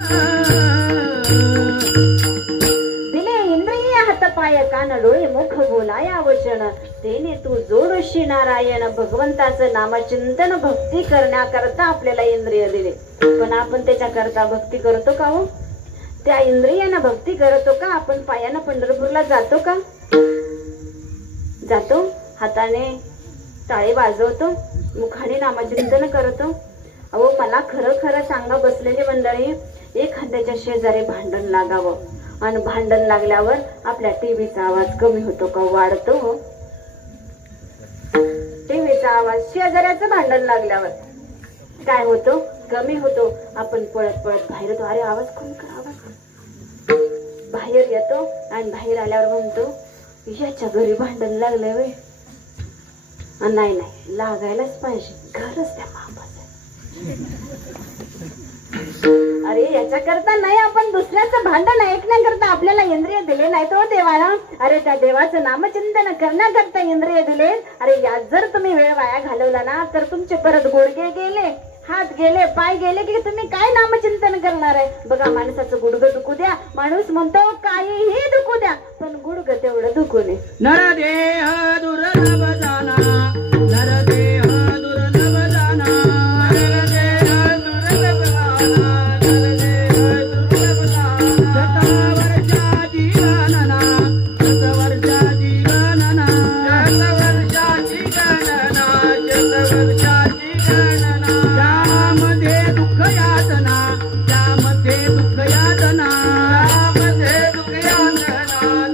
दिले इंद्रिय हातपाय कान डोळे मुख बोलाया वचन तेने तू जोडशी नारायण. भगवंताचं नामचिंतन भक्ती करण्याकरता आपल्याला इंद्रिय दिले, पण आपण त्याच्याकरता भक्ती करतो का हो? त्या इंद्रियांना भक्ती करतो का? आपण पायानं पंढरपूरला जातो का? जातो, हाताने टाळे वाजवतो, मुखाने नामचिंतन करतो. अहो मला खरं खरं सांगा बसलेली मंडळी, एखाद्याच्या शेजारी भांडण लागावं आणि भांडण लागल्यावर आपल्या टीव्हीचा आवाज कमी होतो का वाढतो हो? टीव्हीचा आवाज शेजाऱ्याचं भांडण लागल्यावर काय होतो? कमी होतो. आपण पळत पळत बाहेर येतो, अरे आवाज कमी कर, आवाज बाहेर येतो आणि बाहेर आल्यावर म्हणतो याच्या घरी भांडण लागलंय वे. नाही नाही लागायलाच पाहिजे, घरच त्या मापाचं. अरे याच्या करता नाही, आपण दुसऱ्याचं भांडण ऐकण्याकरता आपल्याला इंद्रिय दिले नाही तो देवाला. अरे त्या देवाचं नामचिंतन करण्याकरता इंद्रिय दिले. अरे यात जर तुम्ही वेळ वाया घालवला ना तर तुमचे परत गुडघे गेले, हात गेले, पाय गेले की तुम्ही काय नामचिंतन करणार आहे? बघा माणसाचं गुडघं दुखू द्या, माणूस म्हणतो काहीही दुखू द्या, पण गुडघं तेवढं दुखू नये. नरदेह दुर्लभ जाना, नरदेह दुर्लभ जाना, नरदेह दुर्लभ जाना, नरदेह दुर्लभ जाना. शतवर्षा जीवनना, शतवर्षा जीवनना, शतवर्षाची गणना, शतवर्षाची गणना. त्यामध्ये दुःख यातना, त्यामध्ये दुःख यातना, त्यामध्ये दुःख यातना,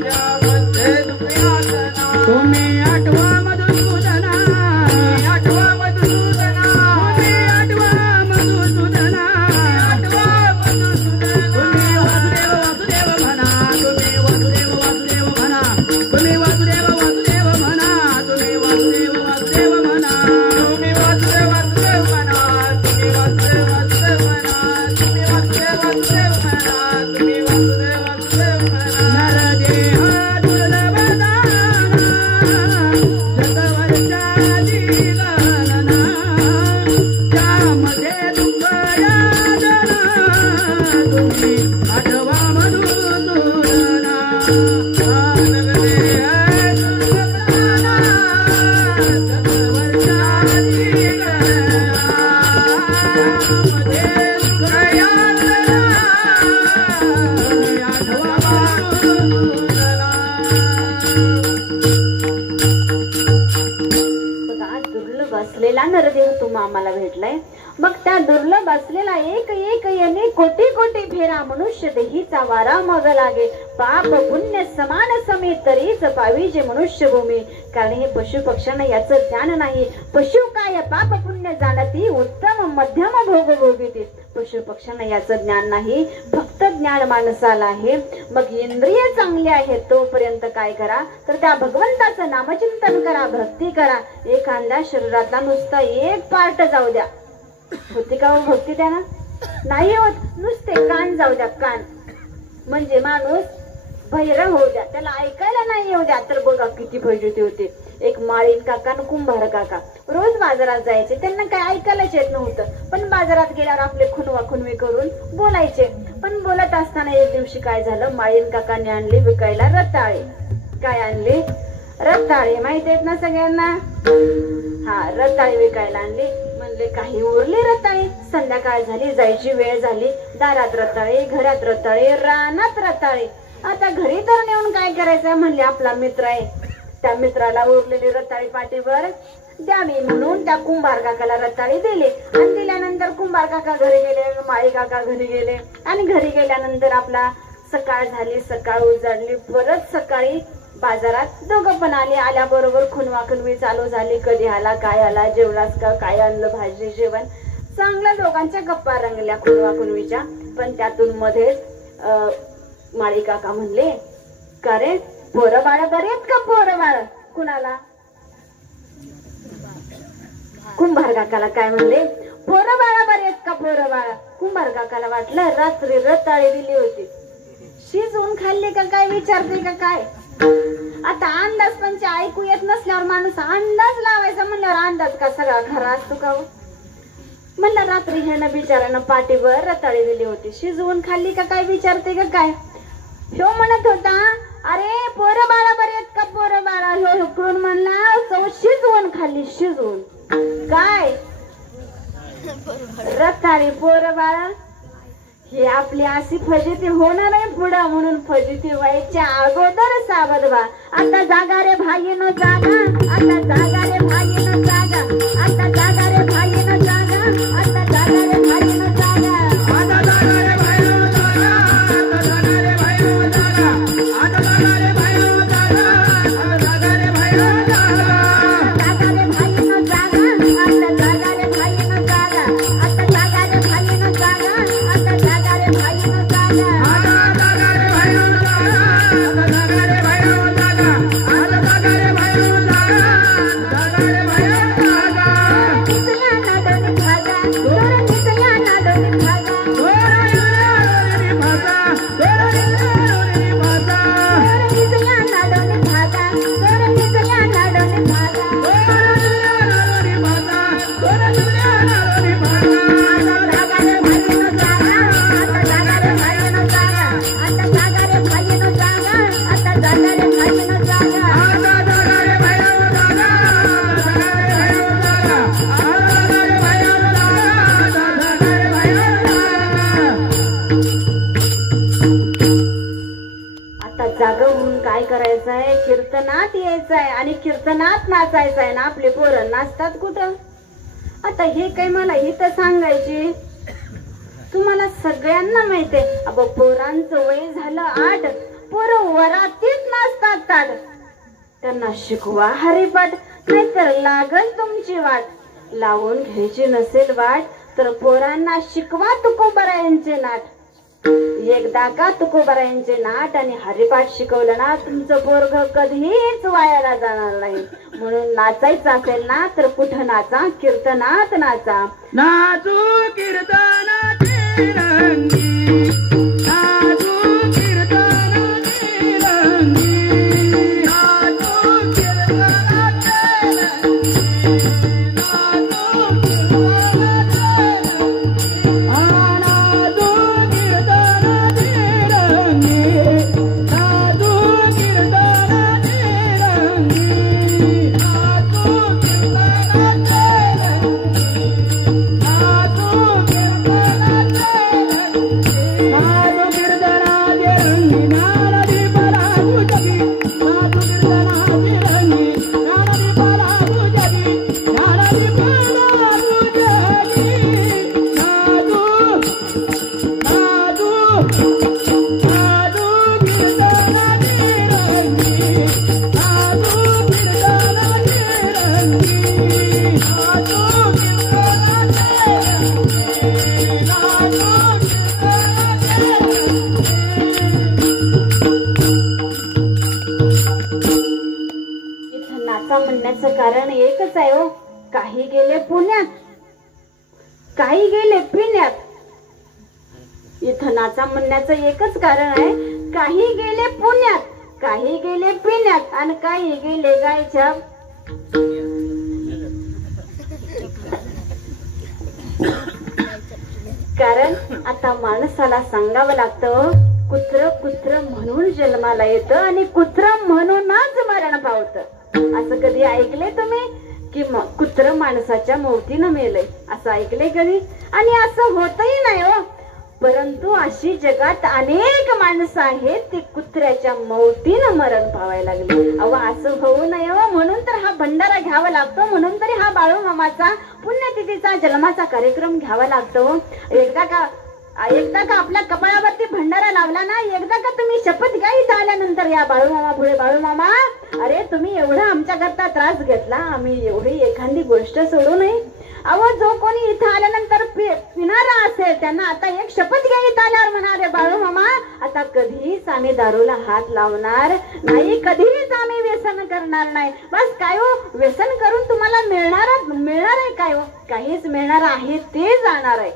त्यामध्ये दुःख यातना. तुम्ही आठवा मधुसूदना, आठवा मधुसूदना, तुम्ही आठवा मधुसूदना, आठवा मधुसूदना. तुम्ही वासुदेव वासुदेव म्हणा, तुम्ही वासुदेव वासुदेव म्हणा, तुम्ही वासुदेव वासुदेव म्हणा, तुम्ही वासुदेव वासुदेव म्हणा, तुम्ही वासुदेव वासुदेव म्हणा, तुम्ही वासुदेव वासुदेव म्हणा, तुम्ही वासुदेव वासुदेव म्हणा, तुम्ही वासुदेव वासुदेव म्हणा. नरदेह दुर्लभ जाना, शतवर्षाची गणना, त्यामध्ये दुःख यातना, तुम्ही आठवा मधुसूदना. नरदेह दुर्लभ जाना, शतवर्षाची गणना, त्यामध्ये दुःख यातना, तुम्ही आठवा मधुसूदना. बघा दुर्लभ असलेला नरदेव तुम्हा आम्हाला भेटलाय. मग त्या दुर्लभ असलेला एक एक येणे कोटी कोटी फेरा मनुष्य देहीचा वारा मग लागे. पाप पुण्य समान समे तरीच पाविजे मनुष्य भूमी. कारण हे पशु पक्ष्यांना याचं ज्ञान नाही. पशु काय पाप पुण्य जाणती, उत्तम मध्यम भोग भोगिती. पशु पक्ष्यांना याचं ज्ञान नाही, फक्त ज्ञान माणसाला आहे. मग इंद्रिय चांगले आहेत तोपर्यंत काय करा तर त्या भगवंताचं नामचिंतन करा, भक्ती करा. एखाद्या शरीरातला नुसता एक पार्ट जाऊ द्या, होती का भक्ती त्याला? नाही होत. नुसते कान जाऊ द्या, कान म्हणजे माणूस बहिरा होऊ द्या, त्याला ऐकायला नाही येऊ द्या, तर बघा किती फजिती होते. एक माळीन काका आणि कुंभार काका रोज बाजारात जायचे, त्यांना काय ऐकायलाच येत नव्हतं, पण बाजारात गेल्यावर आपले खुनवा खुनवी करून बोलायचे. पण बोलत असताना एक दिवशी काय झालं, माळीन काकांनी आणली विकायला रताळे. काय आणले? रताळे. माहिती आहेत ना सगळ्यांना? हा, रताळे विकायला आणले. म्हणले काही उरले रताळे. संध्याकाळ झाली, जायची वेळ झाली. दारात रताळे, घरात रताळे, रानात रताळे. आता घरी तर नेऊन काय करायचं? म्हणले आपला मित्र आहे, त्या मित्राला उरलेली रताळी पाठीवर द्यावी म्हणून त्या कुंभार काकाला रताळी दिली. आणि दिल्यानंतर कुंभार काका घरी गेले, माळी काका घरी गेले. आणि घरी गेल्यानंतर आपला सकाळ झाली, सकाळ उजाडली. परत सकाळी बाजारात दोघं पण आले. आल्याबरोबर खुनवा खुनवी चालू झाली. कधी आला, काय आला, जेवलास का, काय आणलं भाजी जेवण. चांगल्या दोघांच्या गप्पा रंगल्या खुनवा खुनवीच्या. पण त्यातून मध्येच माळी काका म्हणले, का रे पोरं बाळ बरे आहेत का? पोरं बाळ कुणाला? कुंभार काकाला. काय म्हणले? पोरं बाळा बरे आहेत का? पोरं बाळा. कुंभार काकाला वाटलं रात्री रताळे दिली होती, शिजवून खाल्ली का काय विचारते का काय. आता अंदाज पंच ऐकू येत नसल्यावर माणूस अंदाज लावायचा म्हणल्यावर अंदाज का सगळा खरा असतो का? म्हणलं रात्री ह्यानं बिचारानं पाठीवर रताळी दिली होती, शिजवून खाल्ली का काय विचारते का काय. ह्यो म्हणत होता, अरे पोरं बाळा बरे आहेत का पोरं बाळा. ह्यो हुकून म्हणला, चव शिजवून खाल्ली शिजवून. काय रताळी पोरं बाळा. ही आपली अशी फजिती होणार आहे पुढं, म्हणून फजिती व्हायच्या अगोदर सावध व्हा. आता जागा रे भाईनो जागा, आता जागा रे भाईनो जागा, आता जागा रे भाईनो जागा, आता जागा रे भाईनो जागा. आता जागा रे भाईनो जागा, आता जागा रे भाईनो जागा, आता जागा रे भाईनो जागा, आता जागा रे भाईनो जागा. जागा रे भाईनो जागा, आता जागा रे भाईनो जागा, आता जागा रे भाईनो जागा, आता जागा रे भाईनो जागा. आता जागा रे भाईनो जागा, आता जागा रे भाईनो जागा, आता जागा रे भाईनो जागा, जागा रे भाईनो जागा. निसला नाडोनी भागा, दोरा निसला नाडोनी भागा, दोरा निसला नाडोनी भागा, दोरा निसला नाडोनी भागा. दोरा निसला नाडोनी भागा, दोरा निसला नाडोनी भागा. दोरा निसला नाडोनी भागा, दोरा निसला नाडोनी भागा. आता जागा रे भाईनो जागा, आता जागा रे भाईनो जागा, आता जागा रे भाईनो जागा, आता जागा रे भाईनो जागा. आता जागा होऊन काय करायचंय, कीर्तनात यायचंय आणि कीर्तनात नाचायचंय ना. आपले पोरं नाचतात कुठं. आता हे काय मला इथं सांगायची, तुम्हाला सगळ्यांना माहितीये. अब पोरांचं वय झालं 8, पोरं वरातीत नाचतात ताड. त्यांना शिकवा हरिपाठ, नाहीतर लागल तुमची वाट. लावून घ्यायची नसेल वाट तर पोरांना शिकवा तुकोबारायांचे नाट. एकदा का तुकोबारायांचे नाट आणि हरिपाठ शिकवलं ना, तुमचं पोरग कधीच वायाला जाणार नाही. म्हणून नाचायचं असेल ना तर कुठं नाचा, कीर्तनात नाचा. नाचू कीर्तनाची रंगी, नाचू कीर्तनाची रंगी, नाचू कीर्तनाची रंगी, नाचू कीर्तनाची रंगी, नाचू कीर्तनाची रंगी, नाचू कीर्तनाची म्हणण्याचं कारण एकच आहे हो, काही गेले पुण्यात, काही गेले पिण्यात. इथं नाचा म्हणण्याचं एकच कारण आहे, काही गेले पुण्यात, काही गेले पिण्यात आणि काही गेले गायच्या. कारण आता माणसाला सांगावं लागतं, कुत्र कुत्र म्हणून जन्माला येतं आणि कुत्र म्हणूनच मरण पावतं. असं कधी ऐकले तुम्ही की कुत्र माणसाच्या मौतीनं मेलंय, असं ऐकले कधी? आणि असं होतही नाही हो. परंतु अशी जगात अनेक माणसं आहेत ती कुत्र्याच्या मौतीनं मरण पावायला लागली. अहो असं होऊ नये हो, म्हणून तर हा भंडारा घ्यावा लागतो, म्हणून तरी हा बाळूमामाचा पुण्यतिथीचा जन्माचा कार्यक्रम घ्यावा लागतो. एकदा का आपल्या कपाळावरती भंडारा लावला ना, एकदा का तुम्ही शपथ घ्या इथं आल्यानंतर, या बाळूमामा पुढे, बाळूमामा अरे तुम्ही एवढा आमच्या करता त्रास घेतला, आम्ही एवढी एखादी गोष्ट सोडू नये. अहो जो कोणी इथं आल्यानंतर पिणारा असेल त्यांना आता एक शपथ घ्या इथं आल्यावर, म्हणारे बाळूमामा आता कधीच आम्ही दारूला हात लावणार नाही, कधीच आम्ही व्यसन करणार नाही. बस काय हो, व्यसन करून तुम्हाला मिळणार आहे काय हो? काहीच मिळणार आहे ते जाणार आहे.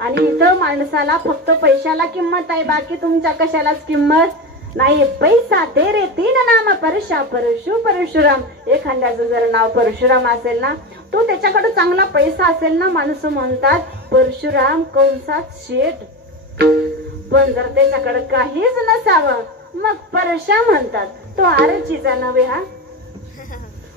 आणि इथं माणसाला फक्त पैशाला किंमत आहे, बाकी तुमच्या कशालाच किंमत नाही पैसा दे रे तीन नाम परशा परशुराम. एखाद्याचं जर नाव परशुराम असेल ना, तो त्याच्याकडे चांगला पैसा असेल ना, माणसं म्हणतात परशुराम कंसात शेठ. पण जर त्याच्याकडे काहीच नसावं मग परशा म्हणतात. तो आरचीचा नव्हे हा,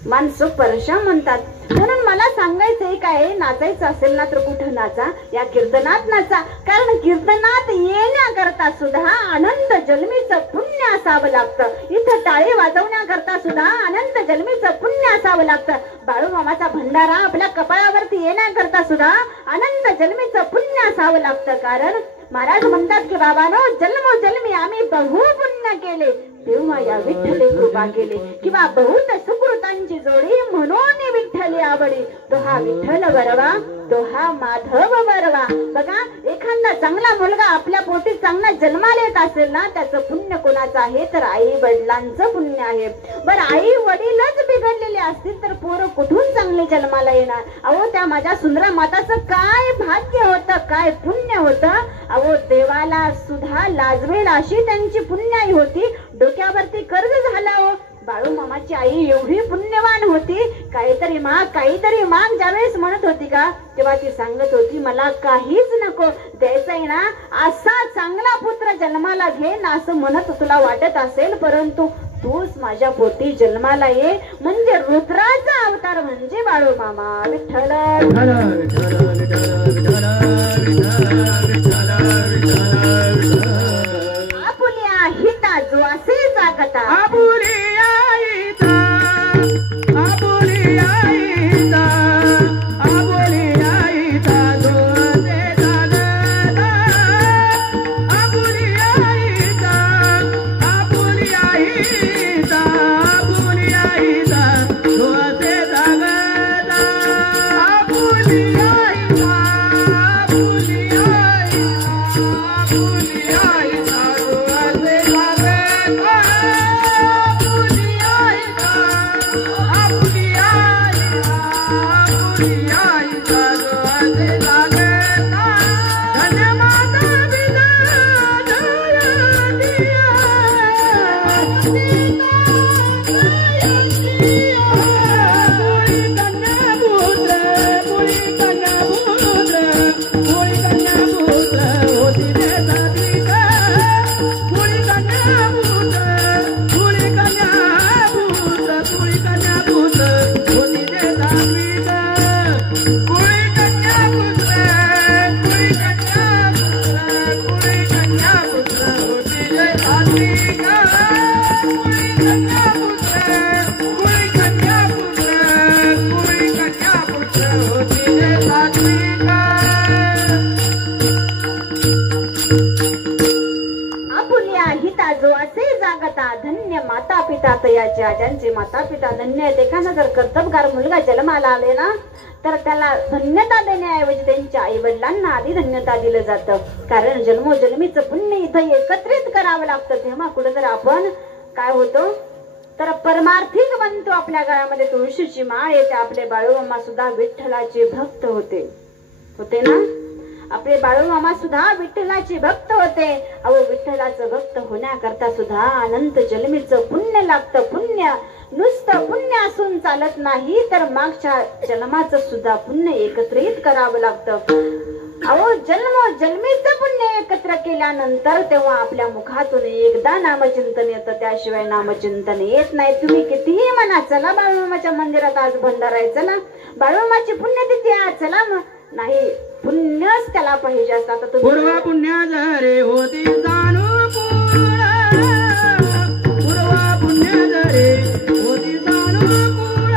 माणसं परशा म्हणतात. म्हणून मला सांगायचंय काय, नाचायचं असेल ना तर कुठं नाचा, या कीर्तनात नाचा. कारण कीर्तनात येण्याकरता सुद्धा अनंत जन्मीचं पुण्य असावं लागतं. इथं टाळे वाजवण्याकरता सुद्धा अनंत जन्मीचं पुण्य असावं लागतं. बाळूमामाचा भंडारा आपल्या कपाळावरती येण्याकरता सुद्धा अनंत जन्मीचं पुण्य असावं लागतं. कारण महाराज म्हणतात की बाबानो, जन्मोजन्मी आम्ही बहु पुण्य केले तेव्हा या विठ्ठले कृपा केली, किंवा बहुत सुकृतांची जोडी म्हणून विठ्ठले आवडी. तो हा विठ्ठल वरवा, तो हा माधव वरवा. बघा, एखादा चांगला मुलगा आपल्या पोटी चांगला जन्माला येत असेल ना, त्याचं पुण्य कोणाचं आहे तर आई वडिलांचं पुण्य आहे. बरं, आई वडीलच बिघडलेले असतील तर पोरं कुठून चांगले जन्माला येणार. अहो, त्या माझ्या सुंदरा माताचं काय भाग्य होतं, काय पुण्य होतं. अहो, देवाला सुद्धा लाजवेल अशी त्यांची पुण्याई होती. डोक्यावरती कर्ज झाला. हो, बाळूमामाची आई एवढी पुण्यवान होती. काहीतरी माग ज्यावेळेस म्हणत होती का, तेव्हा ती सांगत होती मला काहीच नको, द्यायचंय ना असा चांगला पुत्र जन्माला घे ना, असं म्हणत तुला वाटत असेल, परंतु तूच माझ्या पोटी जन्माला ये. म्हणजे रुद्राचा अवतार म्हणजे बाळूमामा. विठ्ठल आपुल्या हिता जो असे जागता, आपुल्या हिता, आपुल्या हिता, आपुल्या हिता जो असे जागता, आपुल्या हिता, आपुल्या हिता, आपुल्या हिता जो असे जागता, आपुल्या हिता, आपुल्या धन्य माता पिता तयाच्या. ज्यांचे माता पिता धन्य आहेत, एखादा जर कर्तबगार मुलगा जन्माला आले ना तर त्याला धन्यता देण्याऐवजी त्यांच्या आई वडिलांना आधी धन्यता दिलं जातं. कारण जन्मोजन्मीचं पुण्य इथं एकत्रित करावं लागतं. तेव्हा कुठे जर आपण काय होतो तर परमार्थिक बनतो. आपल्या गळ्यामध्ये तुळशीची माळ येते. आपले बाळूमामा सुद्धा विठ्ठलाचे भक्त होते ना. आपले बाळूमामा सुद्धा विठ्ठलाचे भक्त होते. अहो, विठ्ठलाचं भक्त होण्याकरता सुद्धा अनंत जन्मीचं पुण्य लागतं. पुण्य नुसतं पुण्य असून चालत नाही, तर मागच्या जन्माचं सुद्धा पुण्य एकत्रित करावं लागतं. अहो, जन्मीचं पुण्य एकत्र केल्यानंतर तेव्हा आपल्या मुखातून एकदा नामचिंतन येतं, त्याशिवाय नामचिंतन येत नाही. तुम्ही कितीही म्हणा, चला बाळूमामाच्या मंदिरात आज भंडारा आहे, चला बाळूमामाची पुण्यतिथी आहे, चला, नाही, पुण्यच त्याला पाहिजे असतात. पूर्व पुण्य जरे होती सानुकूल, पूर्व पुण्य जरे होती सानुकूल,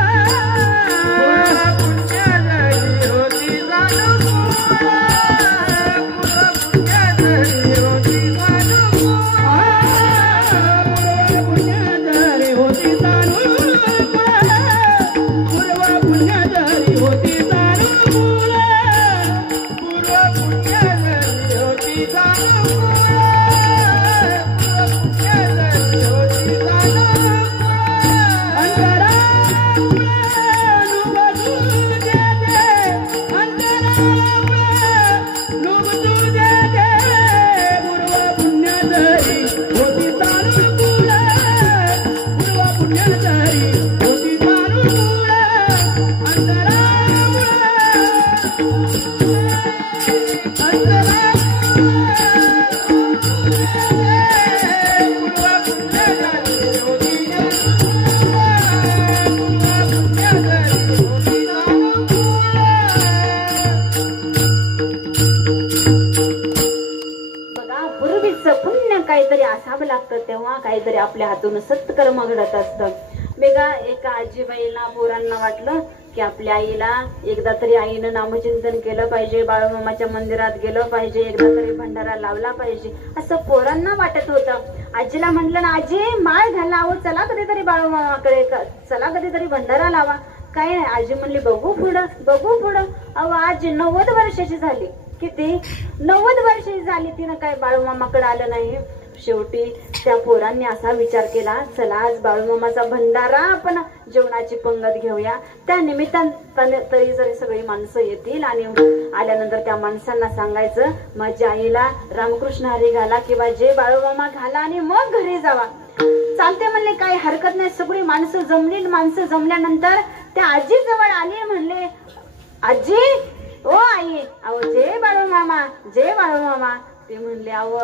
पुण्य जरी होती सानुकूल, पूर्व पुण्य जरी होती सानुकूल, पूर्व पुण्य जरी होती सानुकूल, पूर्व पुण्य जरी होती सानुकूल. पूर्व पुण्य जरी होती सानुकूल. पूर्वीच पुण्य काहीतरी असावं लागतं, तेव्हा काहीतरी आपल्या हातून सत्कर्म घडत असतं. बेगा एका आजीबाईला पोरांना वाटलं की आपल्या आईला एकदा तरी आईनं नामचिंतन केलं पाहिजे, बाळूमामाच्या मंदिरात गेलं पाहिजे, एकदा तरी भंडारा लावला पाहिजे असं पोरांना वाटत होतं. आजीला म्हटलं ना, आजी माळ घाला, अहो चला कधीतरी बाळूमामाकडे, चला कधीतरी भंडारा लावा. काय नाही, आजी म्हणली बघू पुढं बघू पुढं. अहो आजी 90 वर्षाची झाली, किती 90 वर्षाची झाली, तिनं काय बाळूमामाकडे आलं नाही. शेवटी त्या पोरांनी असा विचार केला, चला आज बाळूमामाचा भंडारा आपण जेवणाची पंगत घेऊया. त्या निमित्ताने तरी जरी सगळी माणसं येतील आणि आल्यानंतर त्या माणसांना सांगायचं माझ्या आईला रामकृष्ण हरी घाला किंवा जे बाळूमामा घाला आणि मग घरी जावा. चालते म्हणले, काही हरकत नाही. सगळी माणसं जमली. माणसं जमल्यानंतर त्या आजी जवळ आली, म्हणले आजी ओ आई, अहो जय बाळूमामा जय बाळूमामा. ते म्हणले अहो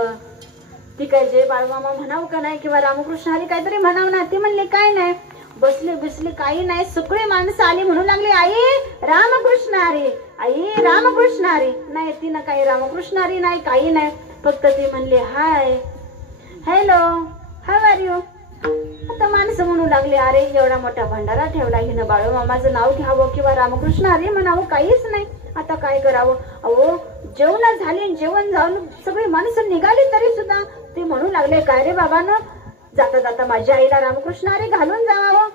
ती काय जय बाळूमामा म्हणाव का नाही किंवा रामकृष्ण हरी काहीतरी म्हणाव ना. ती म्हणले काय नाही, बसले बिसले काही नाही. सगळी माणसं आली, म्हणू लागली आई रामकृष्ण हरी, आई रामकृष्ण हरी. नाही, तिनं काही रामकृष्ण हरी नाही, काही नाही. फक्त ती म्हणली hi hello how are you. आता माणसं म्हणू लागले अरे एवढा मोठा भंडारा ठेवला, हिनं बाळूमामाचं नाव घ्यावं किंवा रामकृष्ण हरी म्हणावं, काहीच नाही. आता काय करावं. अहो जेवण झाले, जेवण जाऊन सगळी माणसं निघाली तरी सुद्धा ते म्हणू लागले काय रे बाबांनो, जाता जाता माझ्या आईला रामकृष्ण हरी घालून जावं.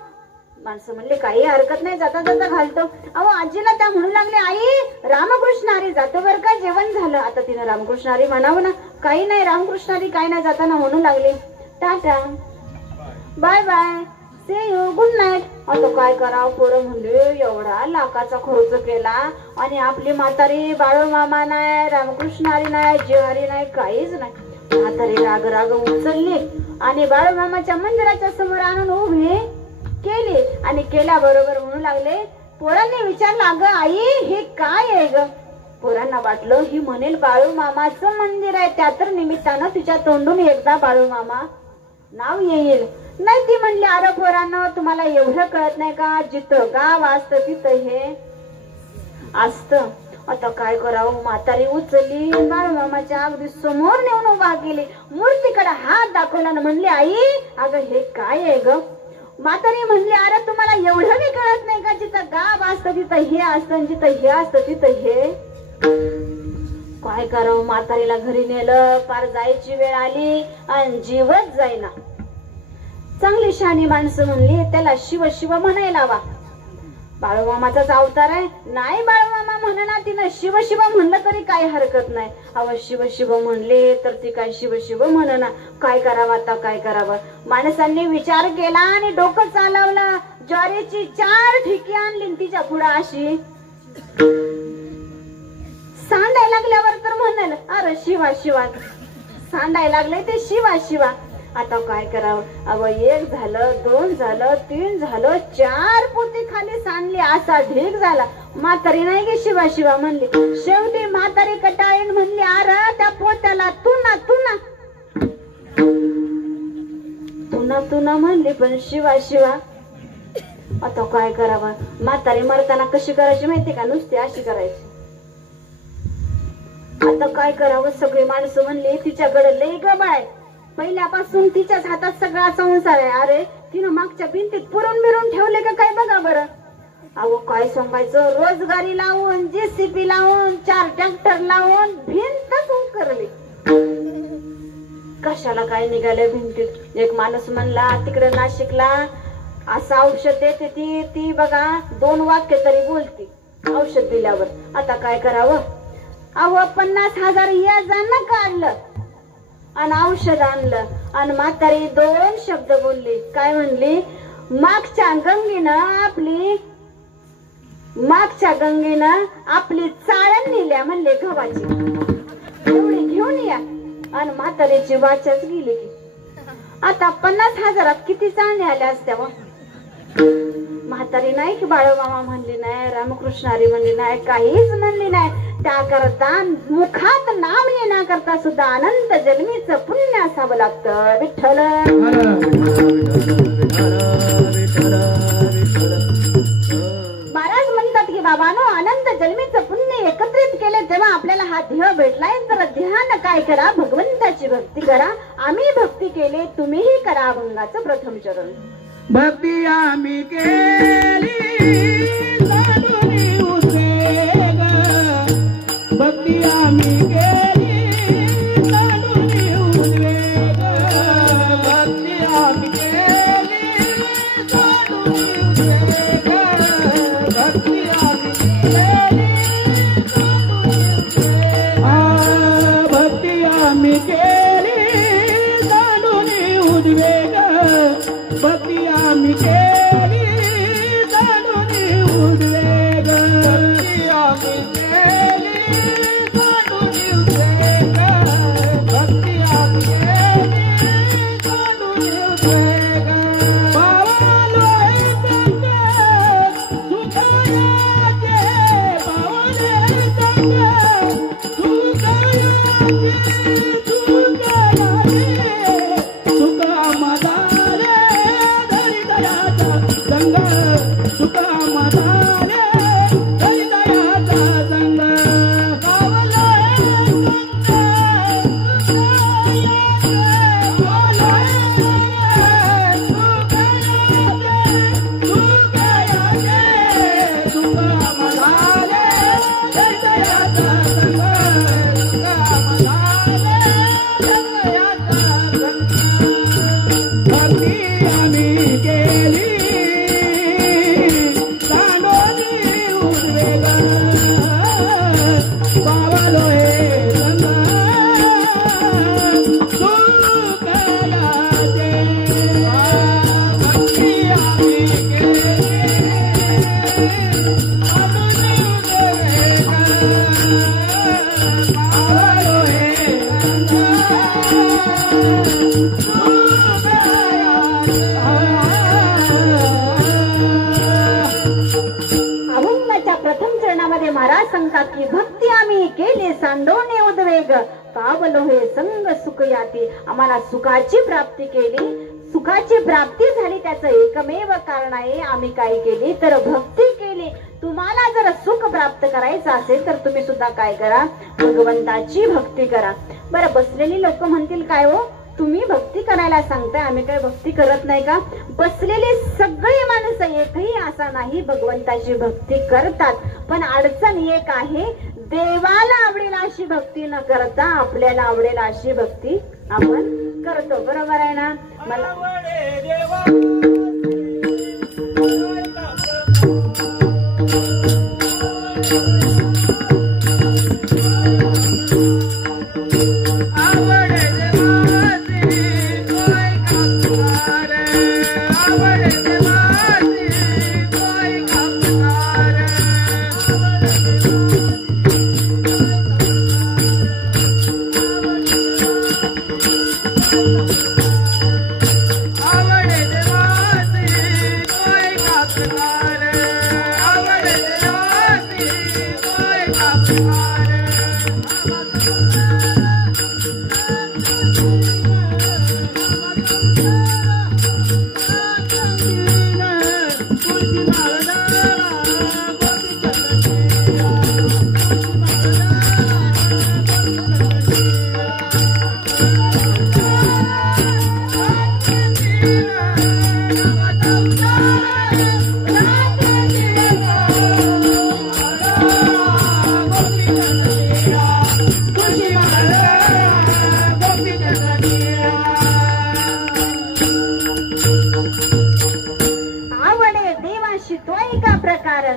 माणसं म्हणले काही हरकत नाही, जाता जाता घालतो. अहो आजीला त्या म्हणू लागले आई रामकृष्ण हरी, जातो बर का, जेवण झालं. आता तिनं रामकृष्ण हरी म्हणावं ना, काही नाही रामकृष्ण हरी काही नाही. जाताना म्हणू लागले tata bye bye see you good night. आता काय करावं. पोरं म्हणले एवढा लाखाचा खर्च केला आणि आपली म्हातारी बाळूमामा नाही, रामकृष्ण हरी नाही, जय हरी नाही, काहीच नाही. म्हातारी राग राग उचलली आणि बाळूमामाच्या मंदिराच्या समोर आणून उभी केली आणि केल्याबरोबर म्हणू लागले. पोरांनी विचारलं अगं आई हे काय आहे ग. पोरांना वाटलं ही म्हणेल बाळूमामाचं मंदिर आहे, त्या तर निमित्तानं तिच्या तोंडून एकदा बाळूमामा नाव येईल. नाही, ती म्हणली अरे पोरांना तुम्हाला एवढं कळत नाही का, जिथं गाव असतं तिथं हे असतं. आता काय करावं. म्हातारी उचलली, बाळूमामाच्या अगदी समोर नेऊन उभा केली, मूर्तीकडे हात दाखवला आणि म्हणली आई अगं हे काय आहे ग. म्हातारी म्हणली अरे तुम्हाला एवढं बी कळत नाही का, जिथं गाव असतं तिथं हे असतं, जिथं हे असतं तिथं हे. काय करावं. म्हातारीला घरी नेलं, पार जायची वेळ आली आणि जीवच जाईना. चांगली शहाणी माणसं म्हणली त्याला शिव शिव म्हणायला वा, बाळूमामाचाच अवतार आहे. नाही बाळूमामा म्हणा, तिनं शिव शिव म्हणलं तरी काही हरकत नाही. अव शिव शिव म्हणले तर ती काय शिव शिव म्हणना. काय करावं आता काय करावं. माणसांनी विचार केला आणि डोकं चालवलं. ज्वारीची 4 ठिकी आणली तिच्या पुढं अशी सांडायला लागल्यावर तर म्हणाल अरे शिवा शिवा, सांडायला लागले ते शिवा शिवा. आता काय करावं. अव 1 झालं, 2 झालं, 3 झालं, 4 पोती खाली सांडली, असा ढीग झाला. म्हातारी नाही गे शिवा शिवा म्हणली. शेवटी म्हातारी कटाळीन म्हणली अरे त्या पोत्याला तुना तुना तुना तुना म्हणली पण शिवा शिवा. आता काय करावं. म्हातारी मरताना कशी करायची माहिती का, नुसती अशी करायची. आता काय करावं. सगळी माणसं म्हणली तिच्याकडे लई गबाळ, पहिल्यापासून तिच्याच हातात सगळा संसार आहे. अरे तिनं मागच्या भिंतीत पुरून बिरून ठेवले का काय बघा बरं. अहो काय सांगायचं, रोजगारी लावून, JCB लावून, 4 ट्रॅक्टर लावून भिंतच उकरली. कशाला काय निघाले भिंतीत. एक माणूस म्हणला तिकडे नाशिकला असं औषध देते ती बघा 2 वाक्य तरी बोलती औषध दिल्यावर. आता काय करावं. अहो 50,000 याजानं काढलं आणि औषध आणलं आणि म्हातारी 2 शब्द बोलली. काय म्हणली, मागच्या गंगेनं आपली चाळण नेल्या म्हणले गव्हाची, एवढी घेऊन या. आणि म्हातारीची वाचाच गेली की. आता 50,000 किती चाळणे आल्या असत्या. म्हातारी नाही की बाळूमामा म्हणली नाही, रामकृष्ण हरी म्हणली नाही, काहीच म्हणली नाही. त्याकरता मुखात नाम येण्याकरता सुद्धा अनंत जन्मीचं पुण्य असावं लागतं. विठ्ठल महाराज म्हणतात की बाबानो अनंत जन्मीचं पुण्य एकत्रित केले तेव्हा आपल्याला हा ध्येय भेटलाय. तर ध्यान काय करा, भगवंताची भक्ती करा. आम्ही भक्ती केली, तुम्हीही करा अभंगाचं प्रथम चरण. भक्ती आम्ही केली साधुनी उद्वेग, भक्ती आम्ही केली साधुनी उद्वेग, भक्ती आम्ही केली साधुनी उद्वेग, भक्ती आम्ही केली भक्ती आम्ही केली साधुनी उद्वेग, भक्ती आम्ही केली साधुनी उद्वेग, भक्ती आम्ही केली साधुनी उद्वेग, भक्ती आम्ही केली साधुनी उद्वेग. भावालो हे संग सुखायाचे, भावालो हे संग सुखायाचे, सुखायाचे सुख आम्हाला संग, सुख आम्हाला हरिदयाचा संग. भावालो महाराज सांगतात की भक्ती आम्ही केली सांडोने उद्वेग, पावलो हे संग सुख याती. आम्हाला सुखाची प्राप्ती केली, सुखाची प्राप्ती झाली त्याचं एकमेव कारण आहे आम्ही काय केली तर भक्ती केली. तुम्हाला जर सुख प्राप्त करायचं असेल तर तुम्ही सुद्धा काय करा, भगवंताची भक्ती करा. बरं, बसलेली लोक म्हणतील काय हो, तुम्ही भक्ती करायला सांगताय, आम्ही काय भक्ती करत नाही का? बसलेली सगळी माणसं एकही असा नाही भगवंताची भक्ती करतात. पण अडचण एक आहे, देवाला आवडेल अशी भक्ती न करता आपल्याला आवडेल अशी भक्ती आपण करतो. बरोबर आहे ना? मला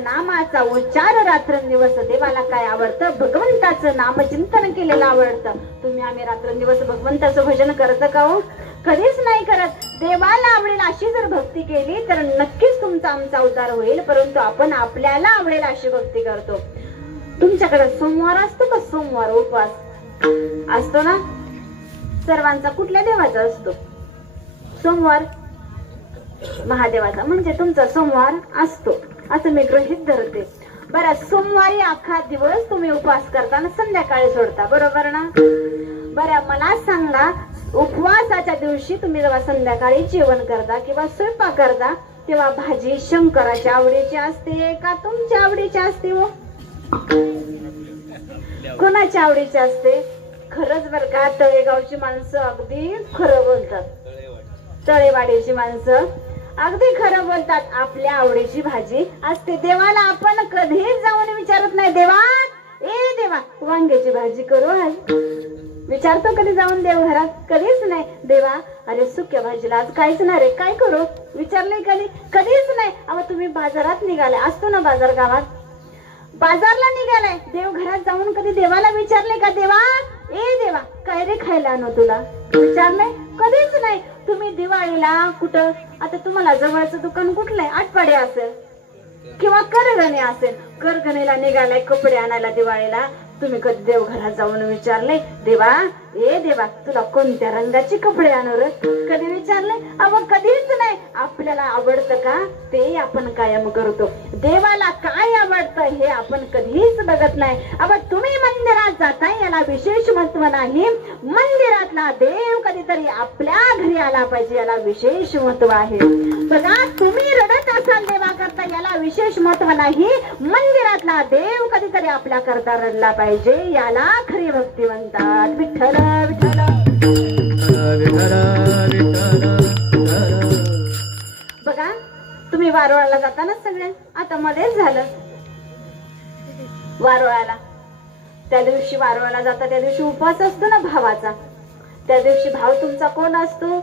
नामाचा उच्चार रात्रंदिवस देवाला काय आवडतं, भगवंताचं नामचिंतन केलेलं आवडतं. तुम्ही आम्ही रात्रंदिवस भगवंताचं भजन करत का हो? कधीच नाही करत. देवाला आवडेल अशी जर भक्ती केली तर नक्कीच तुमचा आमचा उद्धार होईल. परंतु आपण आपल्याला आवडेल अशी भक्ती करतो. तुमच्याकडे सोमवार असतो का? सोमवार उपवास असतो ना सर्वांचा? कुठल्या देवाचा असतो सोमवार? महादेवाचा. म्हणजे तुमचा सोमवार असतो असं मी गृहीत धरते. बरं, सोमवारी अख्खा दिवस तुम्ही उपवास करता आणि संध्याकाळी सोडता, बरोबर ना? बरं, मला सांगा, उपवासाच्या दिवशी तुम्ही जेव्हा संध्याकाळी जेवण करता किंवा स्वयंपाक करता तेव्हा भाजी शंकराच्या आवडीची असते का तुमच्या आवडीची असते? हो, कोणाच्या आवडीचे असते? खरंच बर का, तळेगावची माणसं अगदी खरं बोलतात. तळेवाडीची माणसं अगदी खरं बोलतात. आपल्या आवडीची भाजी असते. देवाला आपण कधीच जाऊन विचारत नाही, देवा ए देवा वांग्याची भाजी करू आज. विचारतो कधी जाऊन देव घरात? कधीच नाही. देवा अरे सुक्या भाजीला आज काहीच नाही रे, काय करू? विचारले कधी? कधीच नाही. अहो तुम्ही बाजारात निघाले, असतो ना बाजार गावात, बाजारला निघालाय, देव घरात जाऊन कधी देवाला विचारले का, देवा ए देवा काय रे खायला आणू तुला? विचारलंय? कधीच नाही. तुम्ही दिवाळीला कुठं, आता तुम्हाला जवळचं दुकान कुठलंय? आठवडे असेल किंवा करगणे असेल, करगणेला निघालाय कपडे आणायला दिवाळीला, तुम्ही कधी देव घरात जाऊन विचारले, देवा ए देवा तुला कोणत्या रंगाचे कपडे आणू रे? कधी विचारले? अव कधीच नाही. आपल्याला आवडतं का ते आपण कायम करतो. देवाला काय आवडतं हे आपण कधीच बघत नाही. अव तुम्ही मंदिरात जाताय याला विशेष महत्व नाही. मंदिरातला देव कधीतरी आपल्या घरी आला पाहिजे याला विशेष महत्व आहे. बघा तुम्ही रडत असाल देवा करता याला विशेष महत्व नाही. मंदिरातला देव कधीतरी आपल्या करता रडला पाहिजे याला खरी भक्ती म्हणतात. विठ्ठल विठ्ठल बघा तुम्ही वारोळाला जाताना सगळे, आता मध्येच झालं वारोळाला, त्या दिवशी वारोळाला जाता त्या दिवशी उपवास असतो ना भावाचा. त्या दिवशी भाव तुमचा कोण असतो?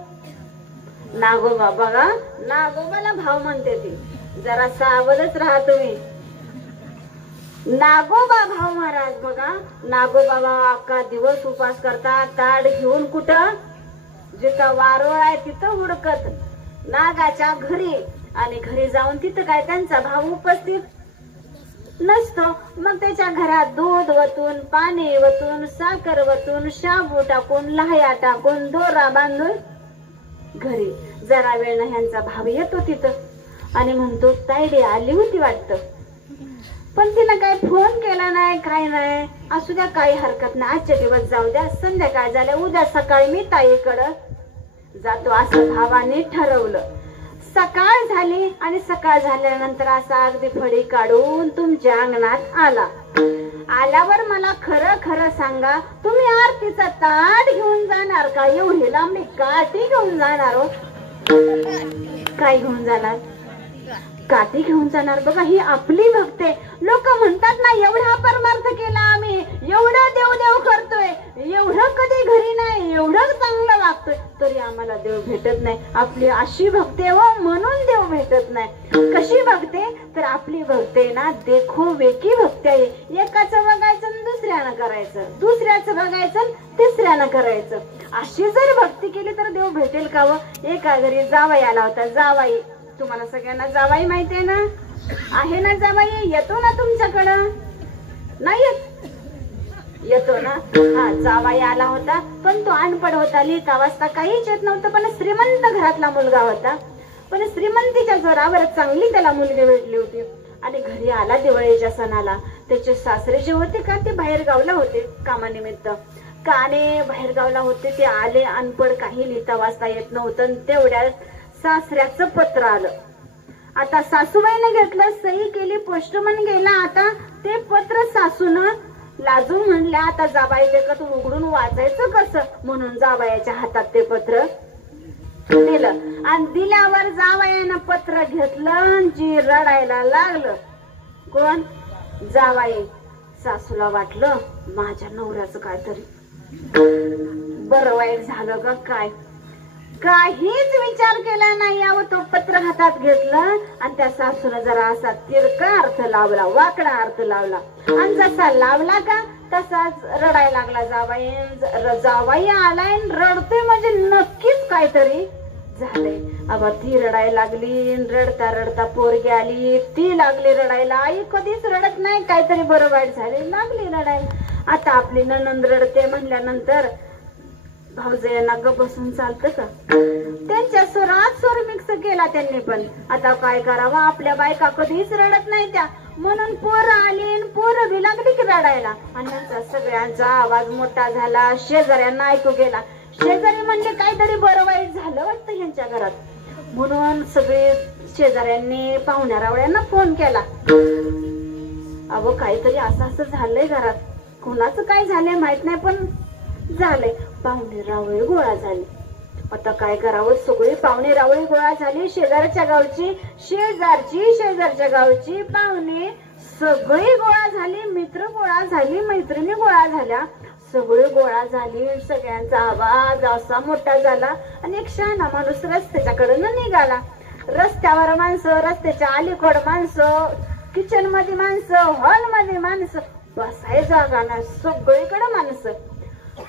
नागोबा. बघा नागोबाला भाव म्हणते ती, जरा सावधच राहा तुम्ही. नागोबा भाव महाराज बघा, नागोबा अख्खा दिवस उपास करतात, ताट घेऊन कुठं, जिथं वारोळ आहे तिथं हुडकत नागाच्या घरी, आणि घरी जाऊन तिथं काय त्यांचा भाव उपस्थित नसतो. मग त्याच्या घरात दूध वतून, पाणी वतून, साखर वतून, शाबू टाकून, लाह्या टाकून, दोरा बांधून घरी जरा वेळ ह्यांचा भाव येतो तिथं आणि म्हणतो तायडे आली होती वाटतं, पण तिनं काही फोन केला नाही, काय नाही. असू द्या काही हरकत नाही, आजचे दिवस जाऊ द्या, संध्याकाळ झाल्या उद्या सकाळी मी ताईकडं जातो असं भावाने ठरवलं. सकाळ झाली आणि सकाळ झाल्यानंतर असा अगदी फडी काढून तुमच्या अंगणात आला. आल्यावर मला खरं खरं सांगा, तुम्ही आरतीचा ताट घेऊन जाणार का? एवढी लांबी काठी घेऊन जाणार हो? काय घेऊन जाणार? काठी घेऊन जाणार. बघा ही आपली भक्त आहे. लोक म्हणतात ना एवढा परमार्थ केला आम्ही, एवढं देव देव करतोय, एवढं कधी घरी नाही, एवढं चांगलं वागतोय, तरी आम्हाला देव भेटत नाही. आपली अशी भक्ती हो म्हणून देव भेटत नाही. कशी भक्ती? तर आपली भक्ती ना देखो वेकी भक्ती आहे. एकाचं बघायचं आणि दुसऱ्यानं करायचं, दुसऱ्याचं बघायचं तिसऱ्यानं करायचं. अशी जर भक्ती केली तर देव भेटेल का व? एका घरी जावाई आला होता. जावाई, तुम्हाला सगळ्यांना जावाई माहितीये ना? आहे ना जावाई? येतो ना तुमच्याकडं? नाही येत? येतो ना. हा जावाई आला होता, पण तो अनपढ होता, लिहिता वाचता काहीच येत नव्हतं, पण श्रीमंत घरातला मुलगा होता. पण श्रीमंतीच्या जोरावर चांगली त्याला मुलगी भेटली होती. आणि घरी आला दिवाळीच्या सणाला. त्याचे सासरे जे होते का ते बाहेर गावला होते कामानिमित्त, काने बाहेर गावला होते. ते आले अनपढ, काही लिहिता वाचता येत नव्हतं. तेवढ्यात सासऱ्याचं पत्र आलं. आता सासूबाईने घेतलं, सही केली, पोस्टमन गेला. आता ते पत्र सासून लाजून म्हणल्या, आता जाबाई देखत उघडून वाचायचं कसं, म्हणून जाबाईच्या हातात ते पत्र दिलं. आणि दिल्यावर जावायानं पत्र घेतलं, जी रडायला लागलं. कोण? जावाई. सासूला वाटलं माझ्या नवऱ्याचं काहीतरी बरं वाईट झालं का काय. काहीच विचार केला नाही. यावं तो पत्र हातात घेतलं आणि त्या सासूला जरा असा तिरका अर्थ लावला, वाकडा अर्थ लावला. आणि जसा लावला का तसाच रडायला लागला जावाई. जावाई आलाय रडतोय म्हणजे नक्कीच काहीतरी झालंय. अब ती रडायला लागली. रडता रडता पोरगी आली, ती लागली रडायला. आई कधीच रडत नाही, काहीतरी बरं वाईट झाले, लागली रडायला. आता आपली नणंद रडते म्हणल्यानंतर भाऊजायांना ग बसून चालतं का? त्यांच्या स्वरात स्वर मिक्स केला त्यांनी. पण आता काय करावं, आपल्या बायका कधीच रडत नाही त्या, म्हणून पोरं आली, पोरं बी लागली की रडायला. आणि त्यांचा सगळ्यांचा आवाज मोठा झाला, शेजाऱ्यांना ऐकू गेला. शेजारी म्हणजे काहीतरी बरं वाईट झालं वाटतं यांच्या घरात, म्हणून सगळे शेजाऱ्यांनी पाहुण्या रावळ्यांना फोन केला. अहो काहीतरी असं झालंय घरात. कोणाचं काय झालंय माहित नाही पण झालंय. पाहुणे रावळे गोळा झाले. आता काय करावं, सगळी पाहुणे रावळे गोळा झाली. शेजारच्या गावची, शेजारच्या गावची पाहुणे सगळी गोळा झाली. मित्र गोळा झाली, मैत्रिणी गोळा झाल्या. सगळे गोळा झाली. सगळ्यांचा आवाज असा मोठा झाला आणि एक शहाणा माणूस रस्त्याच्याकडून निघाला. रस्त्यावर माणसं, रस्त्याच्या अलीकड माणसं, किचन मध्ये माणसं, हॉल मध्ये माणसं, बसाय जागा नाही, सगळीकडे माणसं.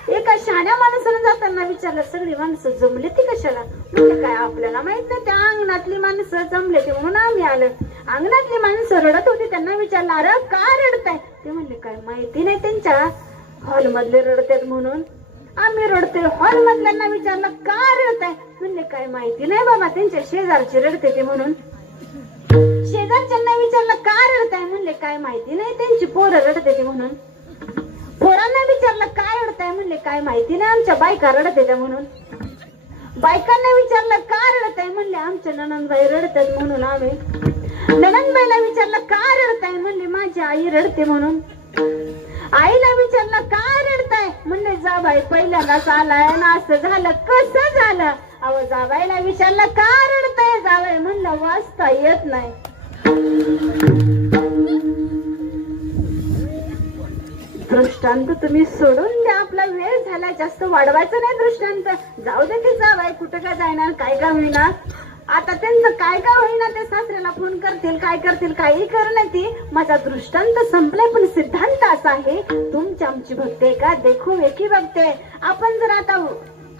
एका शहाण्या माणसानं जाताना विचारलं, सगळी माणसं जमले ती कशाला? म्हणजे काय आपल्याला माहित नाही, त्या अंगणातली माणसं जमले ते म्हणून आम्ही आलो. अंगणातली माणसं रडत होती, त्यांना विचारलं, अरे का रडताय? ते म्हणले काय माहिती नाही, त्यांच्या हॉल मधले रडतात म्हणून आम्ही रडतोय. हॉल मधल्यांना विचारलं का रडताय? म्हणले काय माहिती नाही बाबा, त्यांच्या शेजारचे रडते ते म्हणून. शेजारच्यांना विचारलं का रडताय? म्हणले काय माहिती नाही, त्यांची पोरं रडते ते म्हणून. पोरांना विचारलं काय रडताय? म्हणले काय माहिती नाही, आमच्या बायका रडते त्या म्हणून. बायकांना विचारलं का रडताय? म्हणले आमच्या ननंदबाई रडतात म्हणून आम्ही. ननंदबाईला विचारलं का रडताय? म्हणले माझी आई रडते म्हणून. आईला विचारलं का रडताय? म्हणले जाबाई पहिल्यांदाच आलाय ना, असं झालं. कसं झालं? अहो जाबाईला विचारलं का रडताय? जाबाई म्हणलं वाचता येत नाही. दृष्टांत तुम्ही सोडून द्या, आपला वेळ झाला, जास्त वाढवायचं नाही दृष्टांत. जाऊ दे ते जाबाई, कुठं काय जाणार, काय का होईना. आता त्यांचं काय का होईना, ते सासऱ्याला फोन करतील, काय करतील, काही करणार ती. माझा दृष्टांत संपलाय, पण सिद्धांत असा आहे, तुमची आमची भक्ती का देखो एकी बघते. आपण जर आता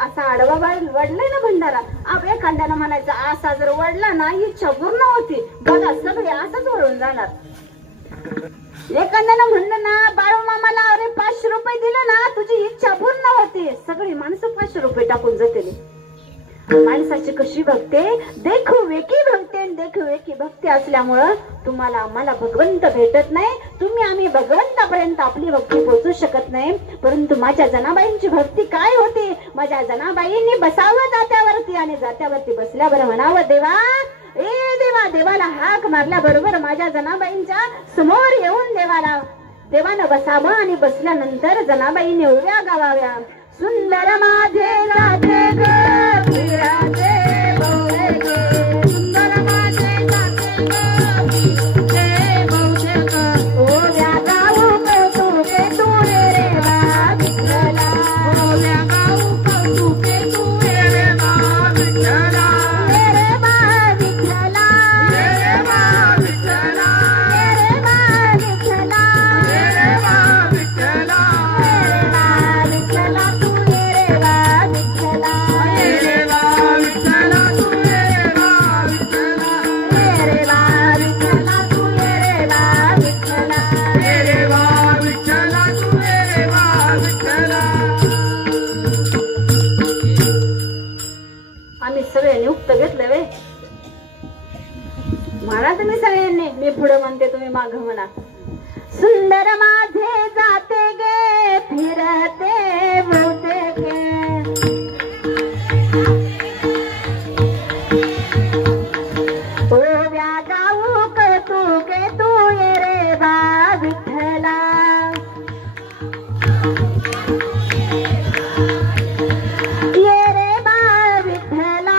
असा आडवा वडलाय ना भंडारा, आपल्या खांद्यानं म्हणायचं असा जर वडला ना, इच्छा पूर्ण होती. बघा सगळे असंच वळून जाणार. एखाद्यानं म्हणलं ना, बाळू मामाला अरे 500 रुपये दिले ना, तुझी इच्छा पूर्ण होते. सगळी माणसं 500 रुपये टाकून जाते. माणसाची कशी भक्ती, देखोवेकी भक्ती. देखोवेकी भक्ती असल्यामुळं तुम्हाला आम्हाला भगवंत भेटत नाही. तुम्ही आम्ही भगवंतापर्यंत आपली भक्ती पोहोचू शकत नाही. परंतु माझ्या जनाबाईंची भक्ती काय होती? माझ्या जनाबाईंनी बसावं जात्यावरती आणि जात्यावरती बसल्यावर म्हणावं, देवा ए देवा. देवाला हाक मारल्याबरोबर माझ्या जनाबाईंच्या समोर येऊन देवानं बसावं आणि बसल्यानंतर जनाबाईंनी उभ्या गावाव्या. सुंदर माझे जाते ग फिरते बहुते ग, सुंदर माझे जाते ग फिरते बहुते ग. ओव्या गाऊ कौतुके तू रे बा विठ्ठला, ओव्या गाऊ कौतुके तू रे बा विठ्ठला, रे बा विठ्ठला, रे बा विठ्ठला, रे बा विठ्ठला, रे बा विठ्ठला, रे बा विठ्ठला तू रे बा विठ्ठला, रे बा विठ्ठला तू रे बा विठ्ठला, रे बा विठ्ठला तू रे बा विठ्ठला, रे बा विठ्ठला तू रे बा विठ्ठला. आम्ही सगळ्यांनी उक्त घेतलं वे. म्हणा तुम्ही सगळ्यांनी, मी पुढे म्हणते तुम्ही माग म्हणा. सुंदर माझे जाते गे फिरते बहुते गे, ओव्या गाऊ कौतुके तू ये रे बा विठ्ठला, ये रे बा विठ्ठला,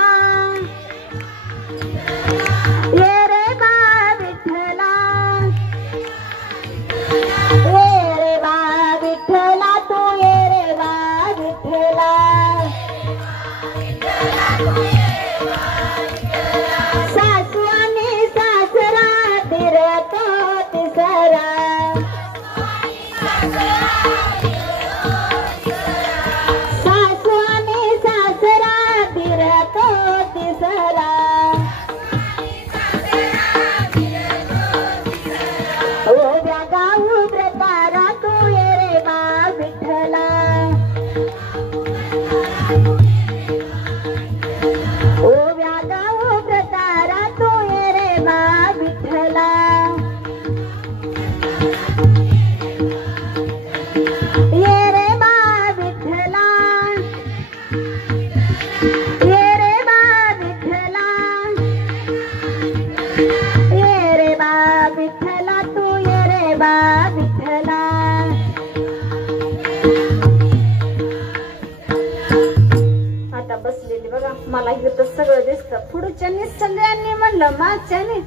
ये रे बा विठ्ठला, ये रे बा विठ्ठला तू ये रे बा बसलेली बघा, मला इथं सगळं दिसतं. पुढच्यानी सगळ्यांनी म्हणलं, मागच्यानी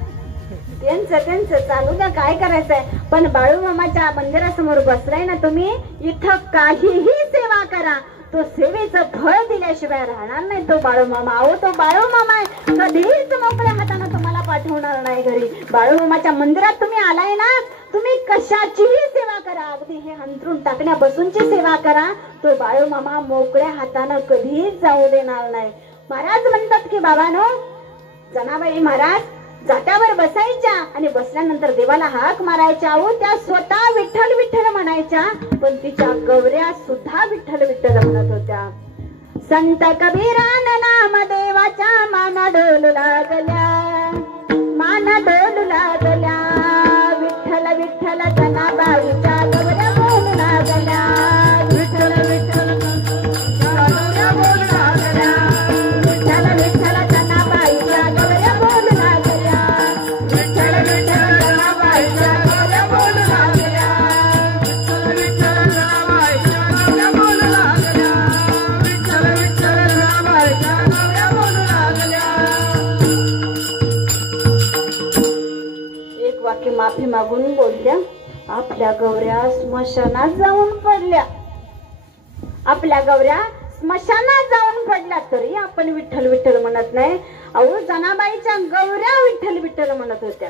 त्यांचं चालू द्या, काय करायचंय. पण बाळूमामाच्या मंदिरासमोर बसलाय ना तुम्ही, इथं काहीही सेवा करा, तो सेवेचं फळ दिल्याशिवाय राहणार नाही तो बाळूमामा. अहो तो बाळूमामा आहे, कधीच मोकळ्या हाताने तुम्हाला पाठवणार नाही घरी. बाळूमामाच्या मंदिरात तुम्ही आलाय ना, तुम्ही कशाचीही सेवा करा, अगदी हे अंथरून टाकण्यापासूनची सेवा करा, तो बाळूमामा मोकळ्या हाताने कधीच जाऊ देणार नाही. महाराज म्हणतात की बाबानो, जनाबाई महाराज जात्यावर बसायच्या आणि बसल्यानंतर देवाला हाक मारायच्या. अहो त्या स्वतः विठ्ठल विठ्ठल म्हणायच्या, पण तिच्या गौऱ्या सुद्धा विठ्ठल विठ्ठल म्हणत होत्या. संत कबीरान नाम देवाच्या मान डोलू लागल्या, मान डोलू लागल्या, विठ्ठल विठ्ठल जनाबाईच्या गौऱ्या बोलू लागल्या, विठ्ठल विठ्ठल गौऱ्या बोलू लागल्या, विठ्ठल विठ्ठल जनाबाईच्या गौऱ्या बोलू लागल्या, विठ्ठल विठ्ठल जनाबाईच्या गौऱ्या बोलू लागल्या, विठ्ठल विठ्ठल जनाबाईच्या गौऱ्या बोलू लागल्या, विठ्ठल विठ्ठल जनाबाईच्या गौऱ्या बोलू लागल्या. एक वाक्य माफी मागून बोलल्या, आपल्या गौऱ्या स्मशानात जाऊन पडल्या, आपल्या गौऱ्या स्मशानात जाऊन पडल्या, तरी आपण विठ्ठल विठ्ठल म्हणत नाही. अहो जनाबाईच्या गौऱ्या विठ्ठल विठ्ठल म्हणत होत्या,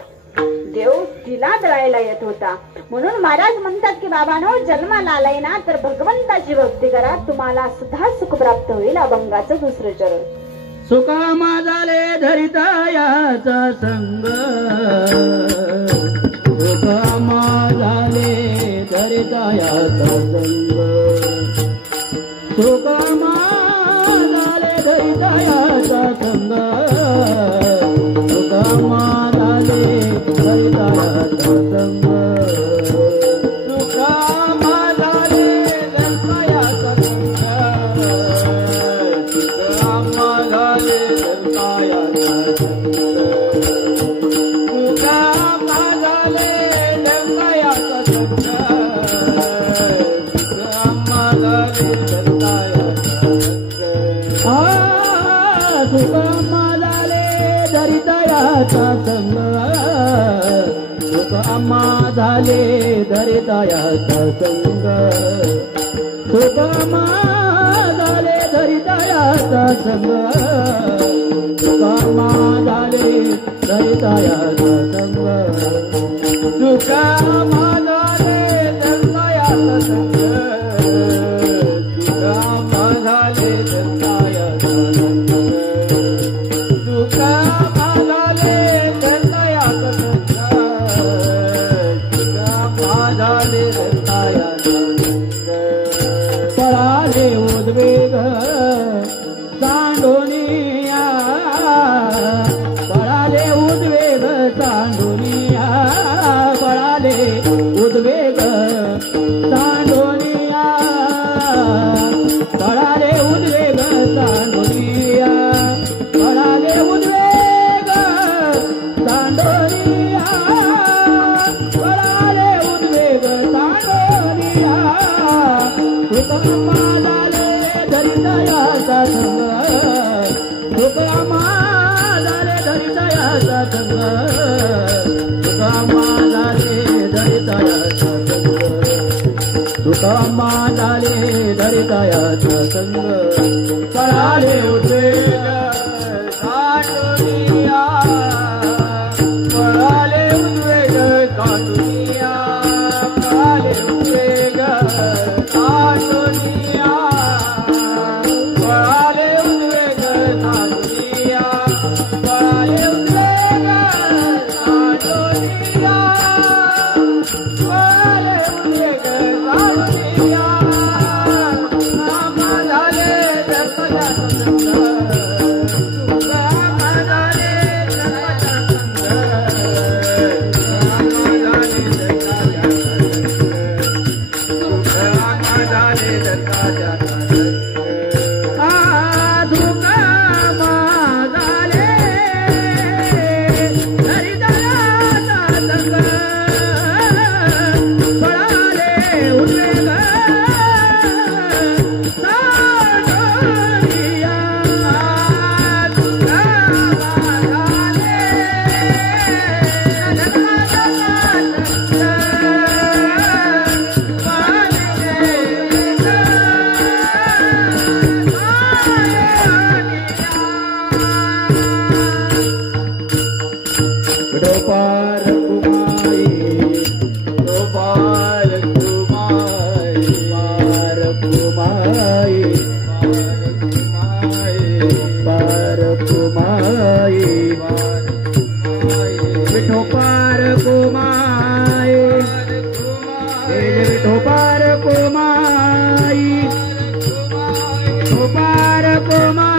देव तिला दळायला येत होता. म्हणून महाराज म्हणतात की बाबानो, जन्माला आलाय ना तर भगवंताची भक्ती करा, तुम्हाला सुद्धा सुख प्राप्त होईल. अभंगाचं दुसरं चरण. सुकामा झाले धरितायाचा संग, सुकामा झाले धरितायाचा संग, सुकामा झाले धरितायाचा संग, सुकामा झाले धरितायाचा संग, सुकामा झाले धरितायाचा संग, सुकामा झाले धरितायाचा संग, सुकामा झाले धरितायाचा संग, सुकामा झाले सुकामा झाले धरितायाचा संग, सुकामा झाले धरितायाचा संग, सुकामा झाले धरितायाचा संग, सुकामा झाले धरितायाचा संग, सुकामा झाले धरितायाचा संग, सुकामा झाले धरितायाचा संग, सुकामा झाले धरितायाचा संग, सुकामा झाले धरितायाचा संग. पळाले उद्वेग सांडोनिया, पळाले उद्वेग सांडोनिया, पळाले उद्वेग सांडोनिया, पळाले उद्वेग सांडोनिया, पळाले उद्वेग सांडोनिया, पळाले उद्वेग सांडोनिया, सुकामा झाले धरितायाचा संग, सुकामा झाले धरितायाचा संग, सुकामा झाले धरितायाचा संग, सुकामा झाले धरितायाचा संग. पळाले उद्वेग सांडोनिया, पळाले उद्वेग सांडोनिया, पळाले उद्वेग सांडोनिया, पळाले उद्वेग सांडोनिया, पळाले उद्वेग सांडोनिया, पळाले उद्वेग सांडोनिया, सुकामा झाले धरितायाचा संग, सुकामा झाले धरितायाचा संग, सुकामा झाले धरितायाचा संग, सुकामा झाले धरितायाचा संग. सुकामा विठोपार कुमाई विठोपार कुमाई पार कुमाई पार कुमाई विठोपार कुमाई विठोपार कुमाई विठोपार कुमाई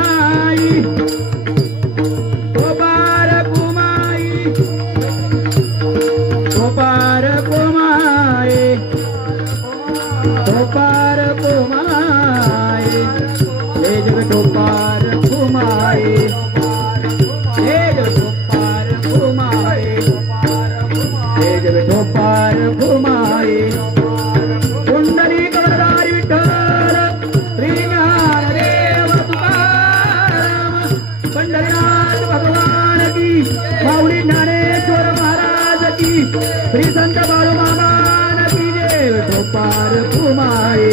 विठोपार कुमाई विठोपार कुमाई विठोपार कुमाई हे विठोपार कुमाई हे विठोपार कुमाई हे विठोपार कुमाई कुंडली कवरदारी विठ्ठल श्री ज्ञानदेव तुकाराम पंढरीनाथ भगवान की माऊली ज्ञानेश्वर महाराज की श्री संत बाळू महाराज की जय विठोपार कुमाई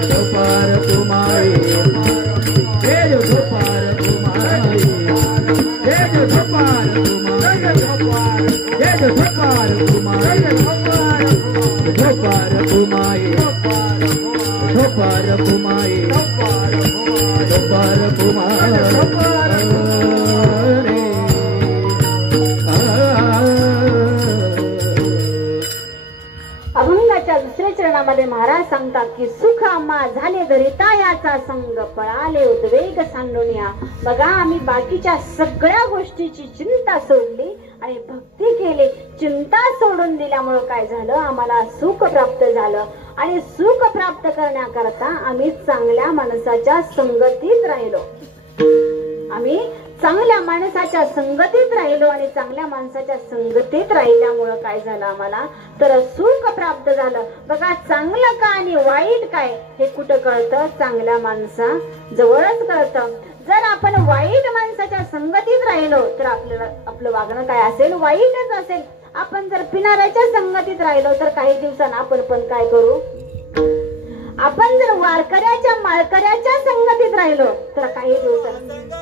विठोपार कुमाई हे विठोपार कुमाई हे विठोपार कुमाई हे विठोपार कुमाई विठोपार कुमाई विठोपार कुमाई विठोपार अभंगाच्या दुसऱ्या चरणामध्ये महाराज सांगतात की सुख आम्हा झाले धरिता याचा संग पळाले उद्वेग सांडुनिया. बघा आम्ही बाकीच्या सगळ्या गोष्टीची चिंता सोडली आणि भक्ती केली. चिंता सोडून दिल्यामुळे काय झालं, आम्हाला सुख प्राप्त झालं. आणि सुख प्राप्त करण्याकरता आम्ही चांगल्या माणसाच्या संगतीत राहिलो. आम्ही चांगल्या माणसाच्या संगतीत राहिलो आणि चांगल्या माणसाच्या संगतीत राहिल्यामुळं काय झालं आम्हाला, तर सुख प्राप्त झालं. बघा चांगलं काय आणि वाईट काय हे कुठं कळतं, चांगल्या माणसा जवळच कळतं. जर आपण वाईट माणसाच्या संगतीत राहिलो तर आपल्याला आपलं वागणं काय असेल, वाईटच असेल. आपण जर पिणाऱ्याच्या संगतीत राहिलो तर काही दिवसांना आपण पण काय करू, आपण जर वारकऱ्याच्या माळकऱ्याच्या संगतीत राहिलो तर काही दिवसांना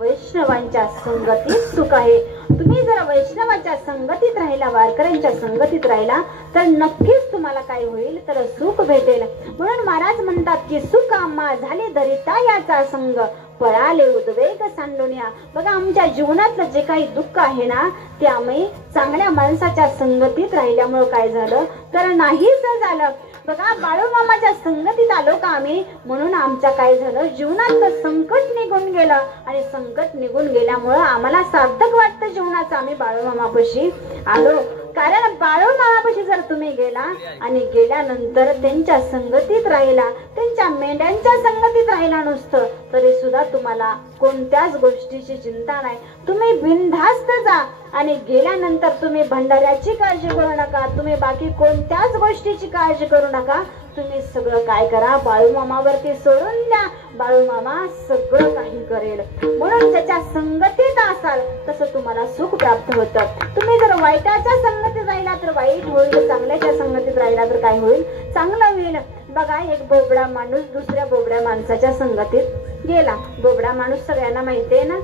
वैष्णवांच्या संगतीत सुख आहे. तुम्ही जर वैष्णवाच्या संगतीत राहिला, वारकऱ्यांच्या संगतीत राहिला तर नक्कीच तुम्हाला काय होईल, तर सुख भेटेल. म्हणून महाराज म्हणतात की सुख आम्हा झाले धरिता याचा संग पळाले उद्वेग सांडुनिया. बघा आमच्या जीवनातलं जे काही दुःख आहे ना ते आम्ही चांगल्या माणसाच्या संगतीत राहिल्यामुळे काय झालं, तर नाहीच झालं. बघा बाळूमामाच्या संगतीत आलो का आम्ही, म्हणून आमच्या काय झालं, जीवनात संकट निघून गेलं. आणि संकट निघून गेल्यामुळं आम्हाला सार्थक वाटतं जीवनाचं, आम्ही बाळूमामापाशी आलो. कारण बाळूमामापाशी जर तुम्ही गेला आणि गेल्यानंतर त्यांच्या संगतीत राहिला, त्यांच्या मेंढ्यांच्या संगतीत राहिला नुसतं, तरी सुद्धा तुम्हाला कोणत्याच गोष्टीची चिंता नाही. तुम्ही बिनधास्त जा आणि गेल्यानंतर तुम्ही भंडाऱ्याची काळजी करू नका, तुम्ही बाकी कोणत्याच गोष्टीची काळजी करू नका. तुम्ही सगळं काय करा, बाळूमामावरती सोडून द्या, बाळूमामा सगळं काही करेल. म्हणून ज्याच्या संगतीत असाल तसं तुम्हाला सुख प्राप्त होतं. तुम्ही जर वाईटाच्या संगतीत राहिला तर वाईट होईल, चांगल्याच्या संगतीत राहिला तर काय होईल, चांगलं होईल. बघा, एक बोबडा माणूस दुसऱ्या बोबड्या माणसाच्या संगतीत गेला. बोबडा माणूस सगळ्यांना माहिती आहे ना.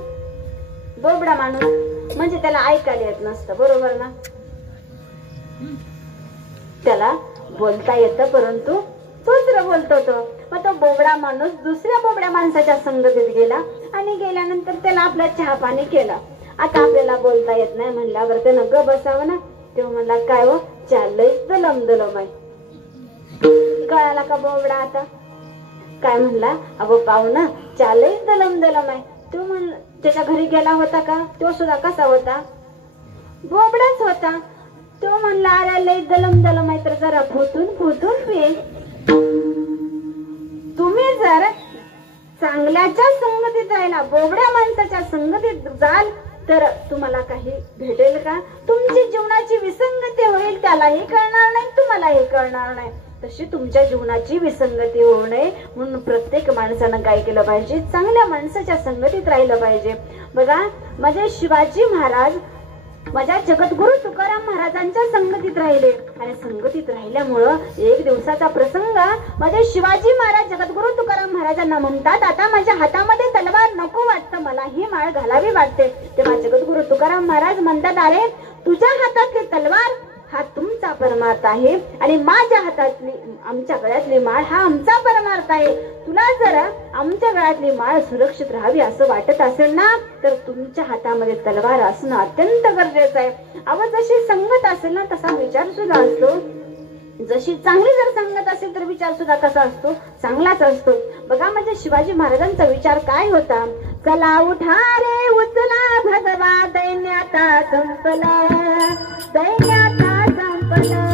बोबडा माणूस म्हणजे त्याला ऐकायला येत नसतं, बरोबर ना. त्याला बोलता येतं परंतु दुसरं बोलतो तो. मग तो बोबडा माणूस दुसऱ्या बोबड्या माणसाच्या संगतीत गेला आणि गेल्यानंतर त्याला आपला चहा पाणी केलं. आता आपल्याला बोलता येत नाही म्हणल्यावर त्यानं ग बसावं ना. तेव्हा म्हणला, काय हो, चाललंयच दलम दलम आहे. कळाला का बोबडा आता काय म्हणला? अगो पाहुणा, चाललंयच दलम दलम आहे. तो म्हण त्याच्या घरी गेला होता का? तो सुद्धा कसा होता? बोबडाच होता. तो म्हणला, अरे लय दलम दलम आहे तर जरा फुटून फुटून पी. तुम्ही जर चांगल्याच्या संगतीत राहिला, बोबड्या माणसाच्या संगतीत जाल तर तुम्हाला काही भेटेल का? तुमची जीवनाची विसंगती होईल, त्यालाही कळणार नाही, तुम्हालाही कळणार नाही. तशी तुमच्या जीवनाची विसंगती होऊ नये म्हणून प्रत्येक माणसानं काय केलं पाहिजे? चांगल्या माणसाच्या संगतीत राहिलं पाहिजे. बघा, माझे शिवाजी महाराज माझ्या जगद्गुरु तुकाराम महाराजांच्या संगतीत राहिले आणि संगतीत राहिल्यामुळं एक दिवसाचा प्रसंग, माझे शिवाजी महाराज जगद्गुरु तुकाराम महाराजांना म्हणतात, आता माझ्या हातामध्ये तलवार नको वाटतं, मला ही माळ घालावी वाटते. तेव्हा जगद्गुरु तुकाराम महाराज म्हणतात, अरे तुझ्या हातातली तलवार हा तुमचा परमार्थ आहे आणि माझ्या हातातली, आमच्या गळ्यातली माळ हा आमचा परमार्थ आहे. तुला जर आमच्या गळ्यातली माळ सुरक्षित राहावी असं वाटत असेल ना तर तुमच्या हातामध्ये तलवार असणं अत्यंत गरजेचं आहे. अव जशी संगत असेल ना तसा विचार सुद्धा असतो. जशी चांगली जर संगत असेल तर विचार सुद्धा कसा असतो? चांगलाच असतो. बघा, म्हणजे शिवाजी महाराजांचा विचार काय होता? चला उठा रे उचला भगवा, दैन्याता संपला, दैन्याता संपला.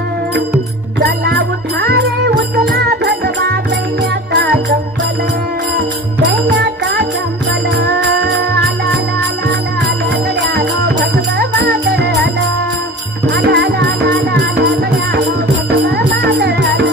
चला उठा रे उचला भगवा, दैन्याता संपला, दैन्याता संपला. आला आला आला आला आला गड्यानो भगवा बादळ आला, आला आला आला आला आला गड्यानो भगवा बादळ आला.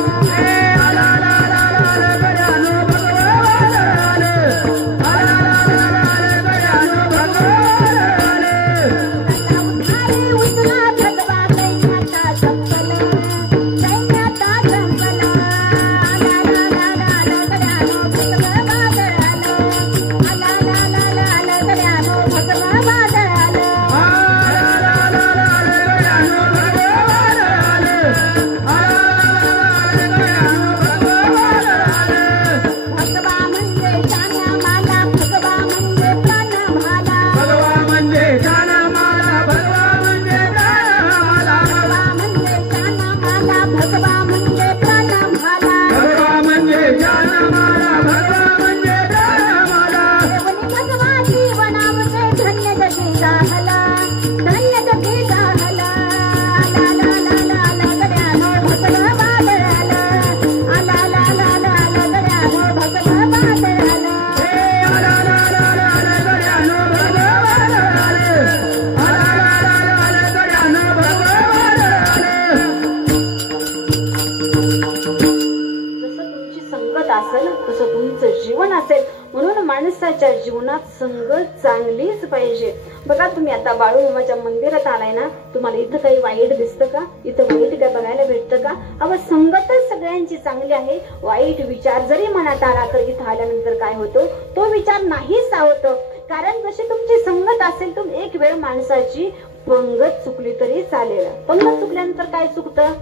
माणसाच्या जीवनात संगत चांगलीच पाहिजे. बघा, तुम्ही आता बाळूमामाच्या मंदिरात आलाय ना, तुम्हाला इथं काही वाईट दिसतं का? इथं वाईट काय बघायला भेटतं का? अव संगतच सगळ्यांची चांगली आहे. वाईट विचार जरी मनात आला तर इथं आल्यानंतर काय होतो? तो विचार नाहीच होतो. कारण जशी तुमची संगत असेल, तुम एक वेळ माणसाची पंगत चुकली तरी चालेल. पंगत चुकल्यानंतर काय चुकतं?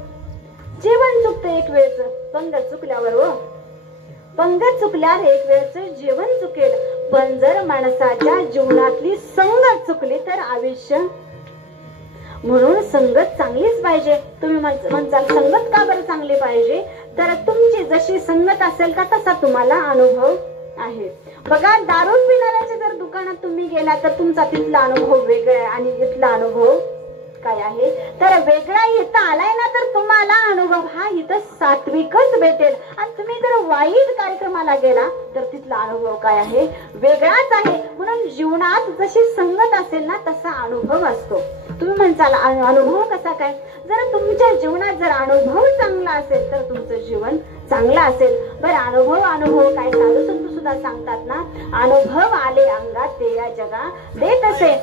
जेवण चुकतं एक वेळच. पंगत चुकल्यावर हो, पंगत चुकल्यावर एक वेळचं जेवण चुकेल. पण जर माणसाच्या जीवनातली संगत चुकली तर आयुष्य. म्हणून संगत चांगलीच पाहिजे. तुम्ही म्हणसाल संगत का बरं चांगली पाहिजे? तर तुमची जशी संगत असेल का तसा तुम्हाला अनुभव आहे. बघा, दारू पिणाऱ्याच्या जर दुकानात तुम्ही गेला तर तुमचा तिथला अनुभव वेगळा आहे आणि इथला अनुभव काय आहे तर वेगळा. इथं आलाय ना तर तुम्हाला अनुभव हा इथं सात्विकच भेटेल. आणि तुम्ही जर वाईट कार्यक्रमाला गेला तर तिथला अनुभव काय आहे? वेगळाच आहे. म्हणून जीवनात जशी संगत असेल ना तसा अनुभव असतो. तुम्ही म्हणसाल अनुभव कसा काय? जर तुमच्या जीवनात जर अनुभव चांगला असेल तर तुमचं जीवन चांगलं असेल. बरं, अनुभव काय? साधू संत सुद्धा सांगतात ना, अनुभव आले अंगात ते या जगा देत असे.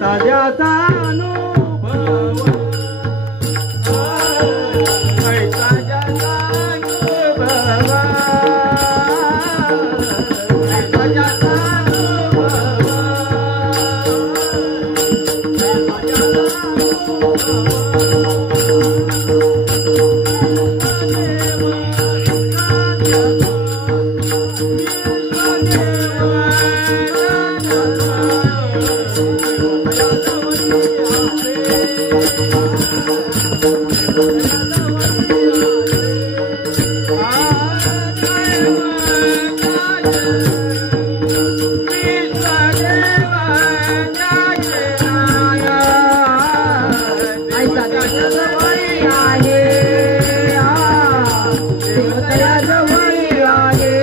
साध्याचा अनुभव देवतया जवळी आहे देवतया जवळी आहे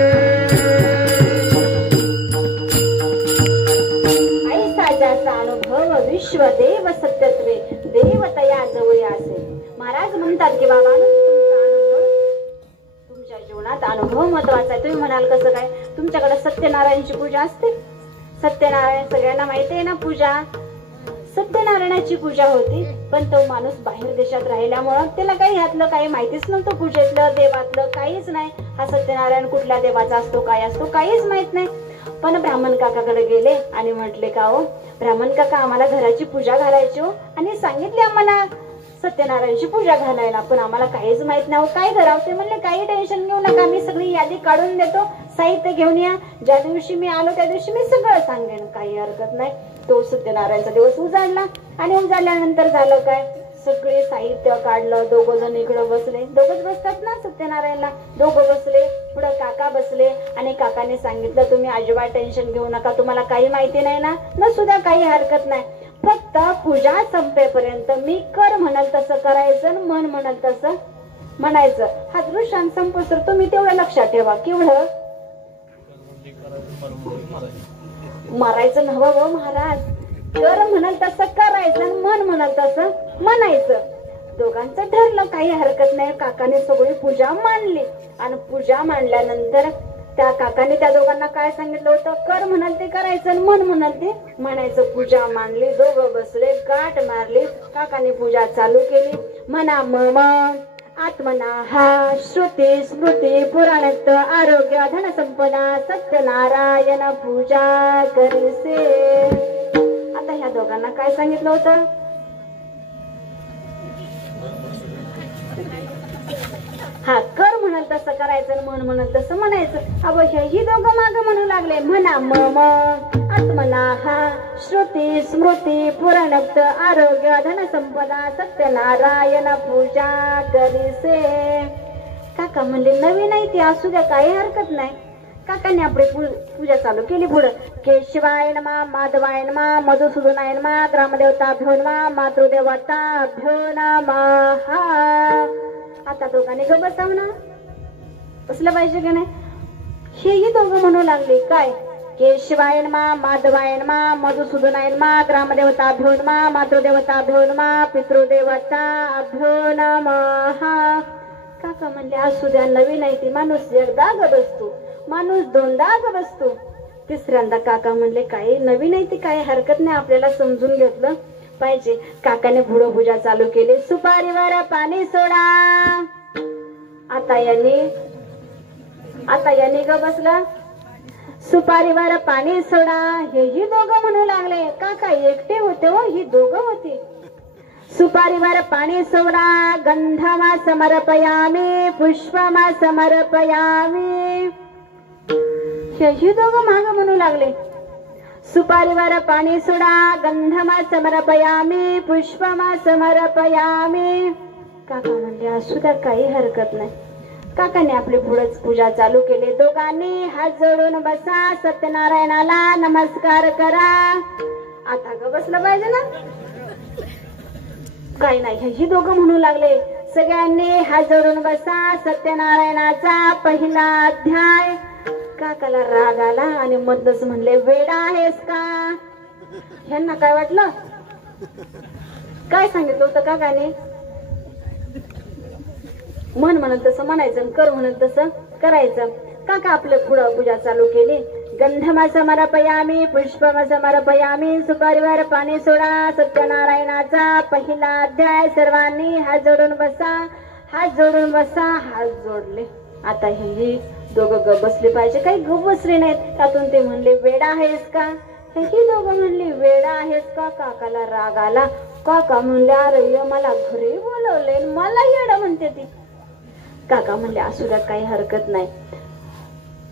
ऐसा ज्याचा अनुभव विश्वदेव सत्यत्वे देवतया जवळ असे. महाराज म्हणतात की बाबा तुमच्या जीवनात अनुभव महत्वाचा आहे. तुम्ही म्हणाल कसं काय, तुमच्याकडे सत्यनारायणची पूजा असते. सत्यनारायण सगळ्यांना माहिती आहे ना पूजा. सत्यनारायणाची पूजा होती, पण तो माणूस बाहेर देशात राहिल्यामुळं त्याला काही ह्यातलं काही माहितीच नव्हतं. पूजेतलं देवातलं काहीच नाही. हा सत्यनारायण कुठल्या देवाचा असतो काय असतो काहीच माहित नाही. पण ब्राह्मण काकाकडे गेले आणि म्हटले का हो ब्राह्मण काका आम्हाला घराची पूजा घालायची हो, आणि सांगितले आम्हाला सत्यनारायणची पूजा घालायला, पण आम्हाला काहीच माहित नाही. काय करावं ते म्हणले काही टेन्शन घेऊ नका, मी सगळी यादी काढून देतो, साहित्य घेऊन या, ज्या दिवशी मी आलो त्या दिवशी मी सगळं सांगेन, काही हरकत नाही. तो सत्यनारायणचा दिवस उजाडला आणि उजाडल्यानंतर झालं काय, सगळे साहित्य काढलं. दोघं जण इकडं बसले, दोघच बसतात ना सत्यनारायणला, दोघं बसले, पुढं काका बसले आणि काकाने सांगितलं तुम्ही अजिबात टेन्शन घेऊ नका, तुम्हाला काही माहिती नाही ना, नसू द्या काही हरकत नाही, फक्त पूजा संपेपर्यंत मी कर म्हणाल तसं करायचं, मन म्हणाल तसं म्हणायचं. हा दृश्यान संपोसर तुम्ही तेवढं लक्षात ठेवा. केवढं मारायचं नव्हं व महाराज, कर म्हणाल तसं करायचं, मन म्हणाल तसं म्हणायचं. दोघांचं ठरलं काही हरकत नाही. काकाने सगळी पूजा मांडली आणि पूजा मांडल्यानंतर त्या काकाने त्या दोघांना काय सांगितलं होतं, कर म्हणाल ते करायचं, मन म्हणाल ते म्हणायचं. पूजा मांडली, दोघं बसले, गाठ मारली, काकाने पूजा चालू केली. मना मम आत्मना हा श्रुती स्मृती पुराणत आरोग्य धन संपदा सत्यनारायण पूजा करीसे. आता ह्या दोघांना काय सांगितलं होतं, हा कर म्हणाल तसं करायचं, मन म्हणाल तसं म्हणायचं. अब ही दोघं माग म्हणू लागले, म्हणा मम आत्मना हा श्रुती स्मृती पुराणक्त आरोग्य धन संपदा सत्यनारायण पूजा करीसे. काका म्हणले नवीन आहे ती, असू द्या काही हरकत नाही. काकाने आपली पूजा चालू केली. पुढं केशवाय नमा माधवाय नमा मधुसूदनाय नमा ग्रामदेवताभ्यो नमा मातृदेवताभ्यो नमः. आता दोघांनी ग बसाव ना, बसलं पाहिजे की नाही. हेही दोघं म्हणू लागले काय, केशवाय नमा माधवाय नमा मधुसूदनाय नमा ग्रामदेवताभ्यो नमा मातृदेवताभ्यो नमा पितृदेवताभ्यो नमः. काका म्हणले असू द्या नवीन आहे ती, माणूस एकदा ग बसतो, माणूस दोनदा ग बसतो, तिसऱ्यांदा काका म्हणले काही नवीन आहे ती, काही हरकत नाही, आपल्याला समजून घेतलं पाहिजे. काकाने पुढं पूजा चालू केली. सुपारीवर पाणी सोडा. आता यांनी ग बसला, सुपारीवर पाणी सोडा. हेही दोघं म्हणू लागले. काका एकटे होते हो, ही दोघं होती. सुपारीवर पाणी सोडा. गंधमा समर्पयामी पुष्पमा समर्पयामी. हेही दोघं माग म्हणू लागले. सुपारीवर पाणी सोडा. गंधमा समर्पयामी पुष्पमा समर्पयामी. काका म्हणले असू द्या काही हरकत नाही. काकाने आपली पुढेच पूजा चालू केली. दोघांनी हात जोडून बसा, सत्यनारायणाला नमस्कार करा. आता ग बसलं पाहिजे ना, काही नाही. ही दोघं म्हणू लागले सगळ्यांनी हात जोडून बसा, सत्यनारायणाचा पहिला अध्याय. काकाला राग आला आणि मधच म्हणले वेडा आहेस का. ह्यांना काय वाटलं, काय सांगितलं होतं काकाने, मन म्हणत तसं म्हणायचं, कर म्हणत तसं करायचं. काका आपलं पुढं पूजा चालू केली. गंधमा समर्पयामी पुष्पमा समर्पयामी. सुपारीवर पाणी सोडा. सत्यनारायणाचा पहिला अध्याय. सर्वांनी हात जोडून बसा, हात जोडून बसा. हात जोडले. आता ही दोघं ग बसले पाहिजे, काही ग बसले नाहीत. त्यातून ते म्हणले वेडा आहेस का. ही दोघं म्हणले वेडा आहेस का. काकाला राग आला. काका म्हणले अरे मला घरी बोलवले, मला येडा म्हणते ती. काका म्हणले असू द्या काही हरकत नाही.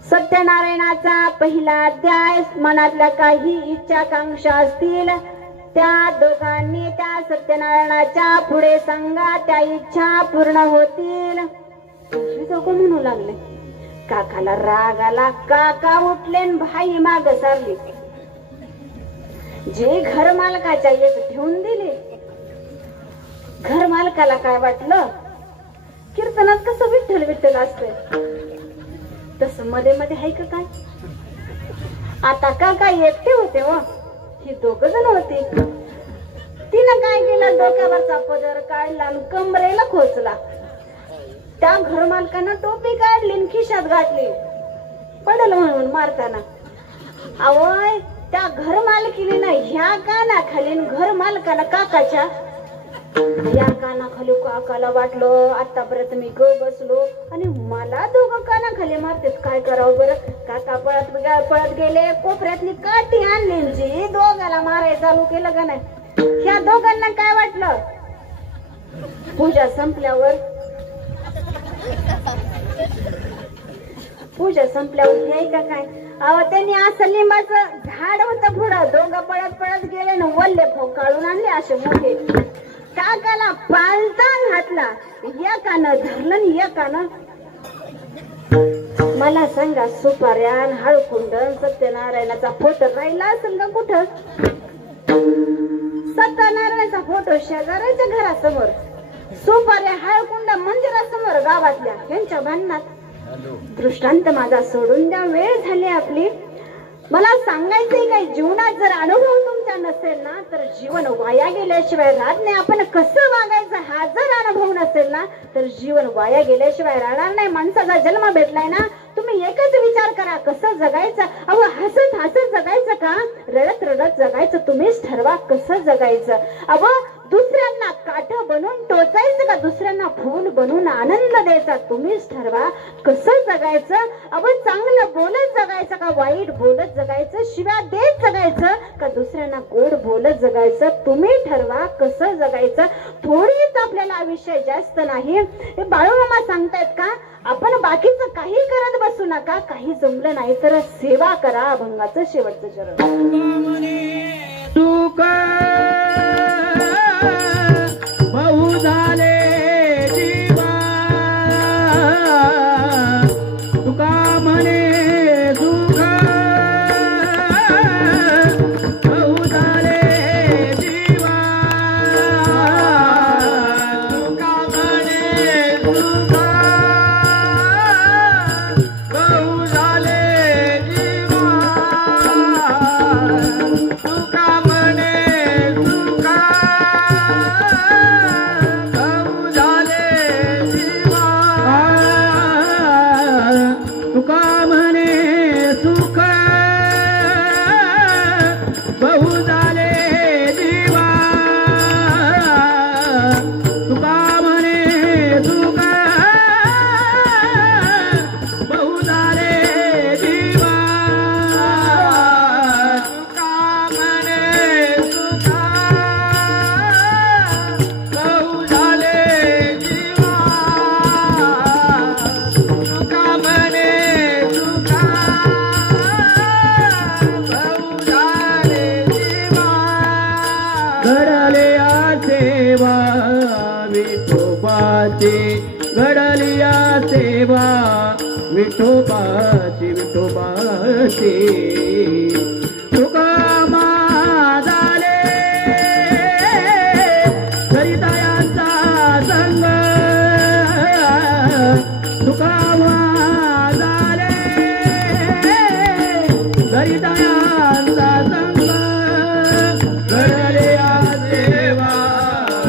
सत्यनारायणाचा पहिला अध्याय. मनातल्या काही इच्छा आकांक्षा असतील त्या दोघांनी त्या सत्यनारायणाच्या पुढे सांगा, त्या इच्छा पूर्ण होतील. दोघं म्हणू लागले. काकाला राग आला. काका उठले, भाई माग सारली. जे घर मालकाच्या एक ठेवून दिले घर मालकाला काय वाटलं, कीर्तनात कसं विठ्ठल विठ्ठल असतंय तसं मध्ये मध्ये आहे का काय. आता का काय एकटे होते व ही दोघ जण होती. तिनं काय केलं, डोक्यावरचा पदर काढला आणि कमरेला खोचला. त्या घर मालकानं टोपी काढली आणि खिशात घातली पडल म्हणून मारताना. आवय त्या घर मालकीने ना ह्या कानाखाली घर मालकाला काकाच्या या कानाखाली. काकाला वाटलं आतापर्यंत मी ग बसलो आणि मला दोघं कानाखाली मारतेत, काय करावं बरं. काका पळत गेले, कोपऱ्यातली काठी आणली जी दोघाला मारायला चालू केलं का नाही. ह्या दोघांना काय वाटलं, पूजा संपल्यावर हे का काय. अहो त्यांनी असं लिंबाचं झाड होतं पुढं, दोघं पळत पळत गेले ना वल्ले फोक काढून आणले असे मोठे. काकाला पालता घातला, एकानं धरलं आणि एकानं. मला सांगा सुपाऱ्यान हळकुंडन सत्यनारायणाचा फोटो राहिला असेल का कुठं. सत्यनारायणाचा फोटो शेजाऱ्याच्या घरासमोर, सुपाऱ्या हळकुंड मंदिरासमोर गावातल्या यांच्या भांडणात. दृष्टांत माझा सोडून द्या, वेळ झाली आपली. मला सांगायचंय काय, जीवनात जर अनुभव तुमचा नसेल ना तर जीवन वाया गेल्याशिवाय राहत नाही. आपण कसं वागायचं हा जर अनुभव नसेल ना तर जीवन वाया गेल्याशिवाय राहणार नाही. माणसाचा जन्म भेटलाय ना, तुम्ही एकच विचार करा कसं जगायचं. अहो हसत हसत जगायचं का रडत रडत जगायचं, तुम्हीच ठरवा कसं जगायचं. अहो दुसऱ्यांना काठ बनवून टोचायचं का दुसऱ्यांना फूल बनवून आनंद द्यायचा, तुम्हीच ठरवा कसं जगायचं. अहो चांगलं बोलत जगायचं का वाईट बोलत जगायचं, शिव्या देत जगायचं का दुसऱ्यांना गोड बोलत जगायचं, तुम्ही ठरवा कसं जगायचं. थोडीच आपल्याला आयुष्य जास्त नाही. हे बाळूमामा सांगतायत का आपण बाकीचं काही करत बसू नका, काही जमलं नाही तर सेवा करा. अभंगाचं शेवटचं चरण. सुख बहु झाले जीवा, तुका म्हणे सुख बहु झाले जीवा, तुका म्हणे सुख बहु झाले जीवा, तुका म्हणे सुख बहु झाले जीवा, तुका म्हणे सुख बहु झाले जीवा, तुका म्हणे सुख बहु झाले जीवा, तुका म्हणे सुख बहु झाले जीवा, तुका म्हणे सुख बहु झाले जीवा. घडलिया सेवा विठोबाची, घडलिया सेवा विठोबाची, विठोबाची. तुका झाले सरितायांचा संग, तुका झाले सरितायांचा संग. घडलिया सेवा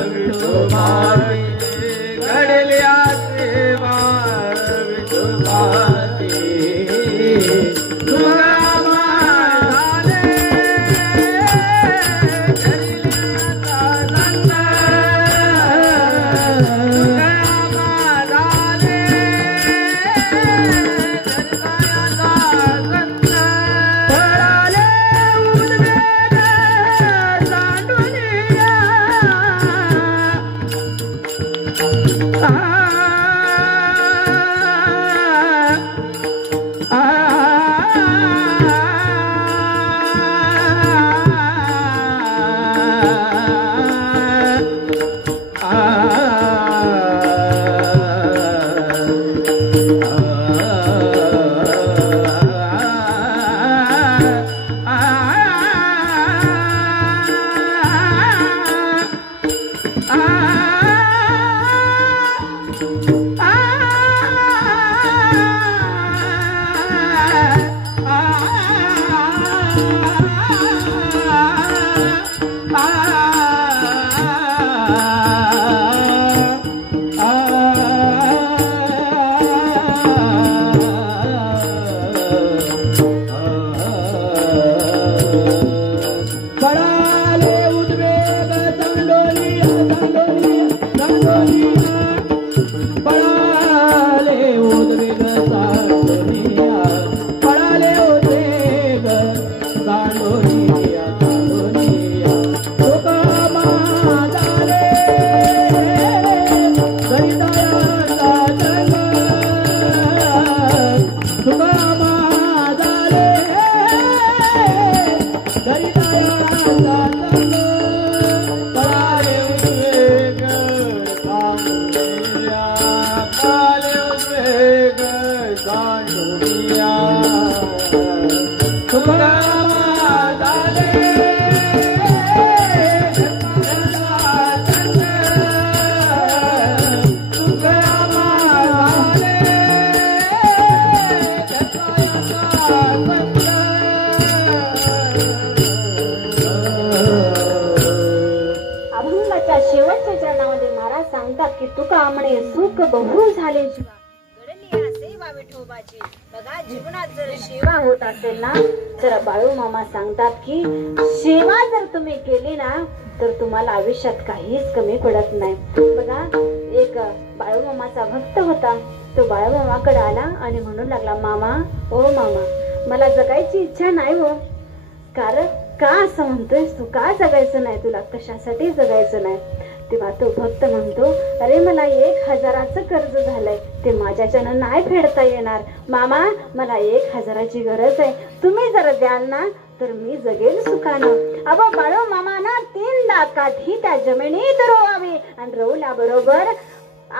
विठोबाची, घडलिया सेवा विठोबाची. तुका झाले सरितायांचा संग, तुका झाले सरितायांचा संग. पळाले उद्वेग सांडुनिया, आ सुख आमणे सुख बहु झाले जीवा. घडली या सेवा विठोबाची. बघा जीवनात जर सेवा होत असेल ना तर बाळू मामा सांगतात की सेवा जर तुम्ही केली ना तर तुम्हाला आयुष्यात काहीच कमी पडत नाही. बघा एक बाळू मामाचा भक्त होता. तो बाळू मामाकडे आला आणि म्हणू लागला, मामा ओ मामा मला जगायची इच्छा नाही हो. कारण का असं म्हणतोयस तू? का जगायचं नाही तुला? कशासाठी जगायचं नाही? तेव्हा तो भक्त म्हणतो, अरे मला 1000चं कर्ज झालंय, ते माझ्याच्यानं नाही फेडता येणार. मामा मला 1000ची गरज आहे, तुम्ही जर द्याल ना तर मी जगेल सुखानं. अबो बाळू मामा ना 3 काठी त्या जमिनीत रोवावी आणि रोवल्या बरोबर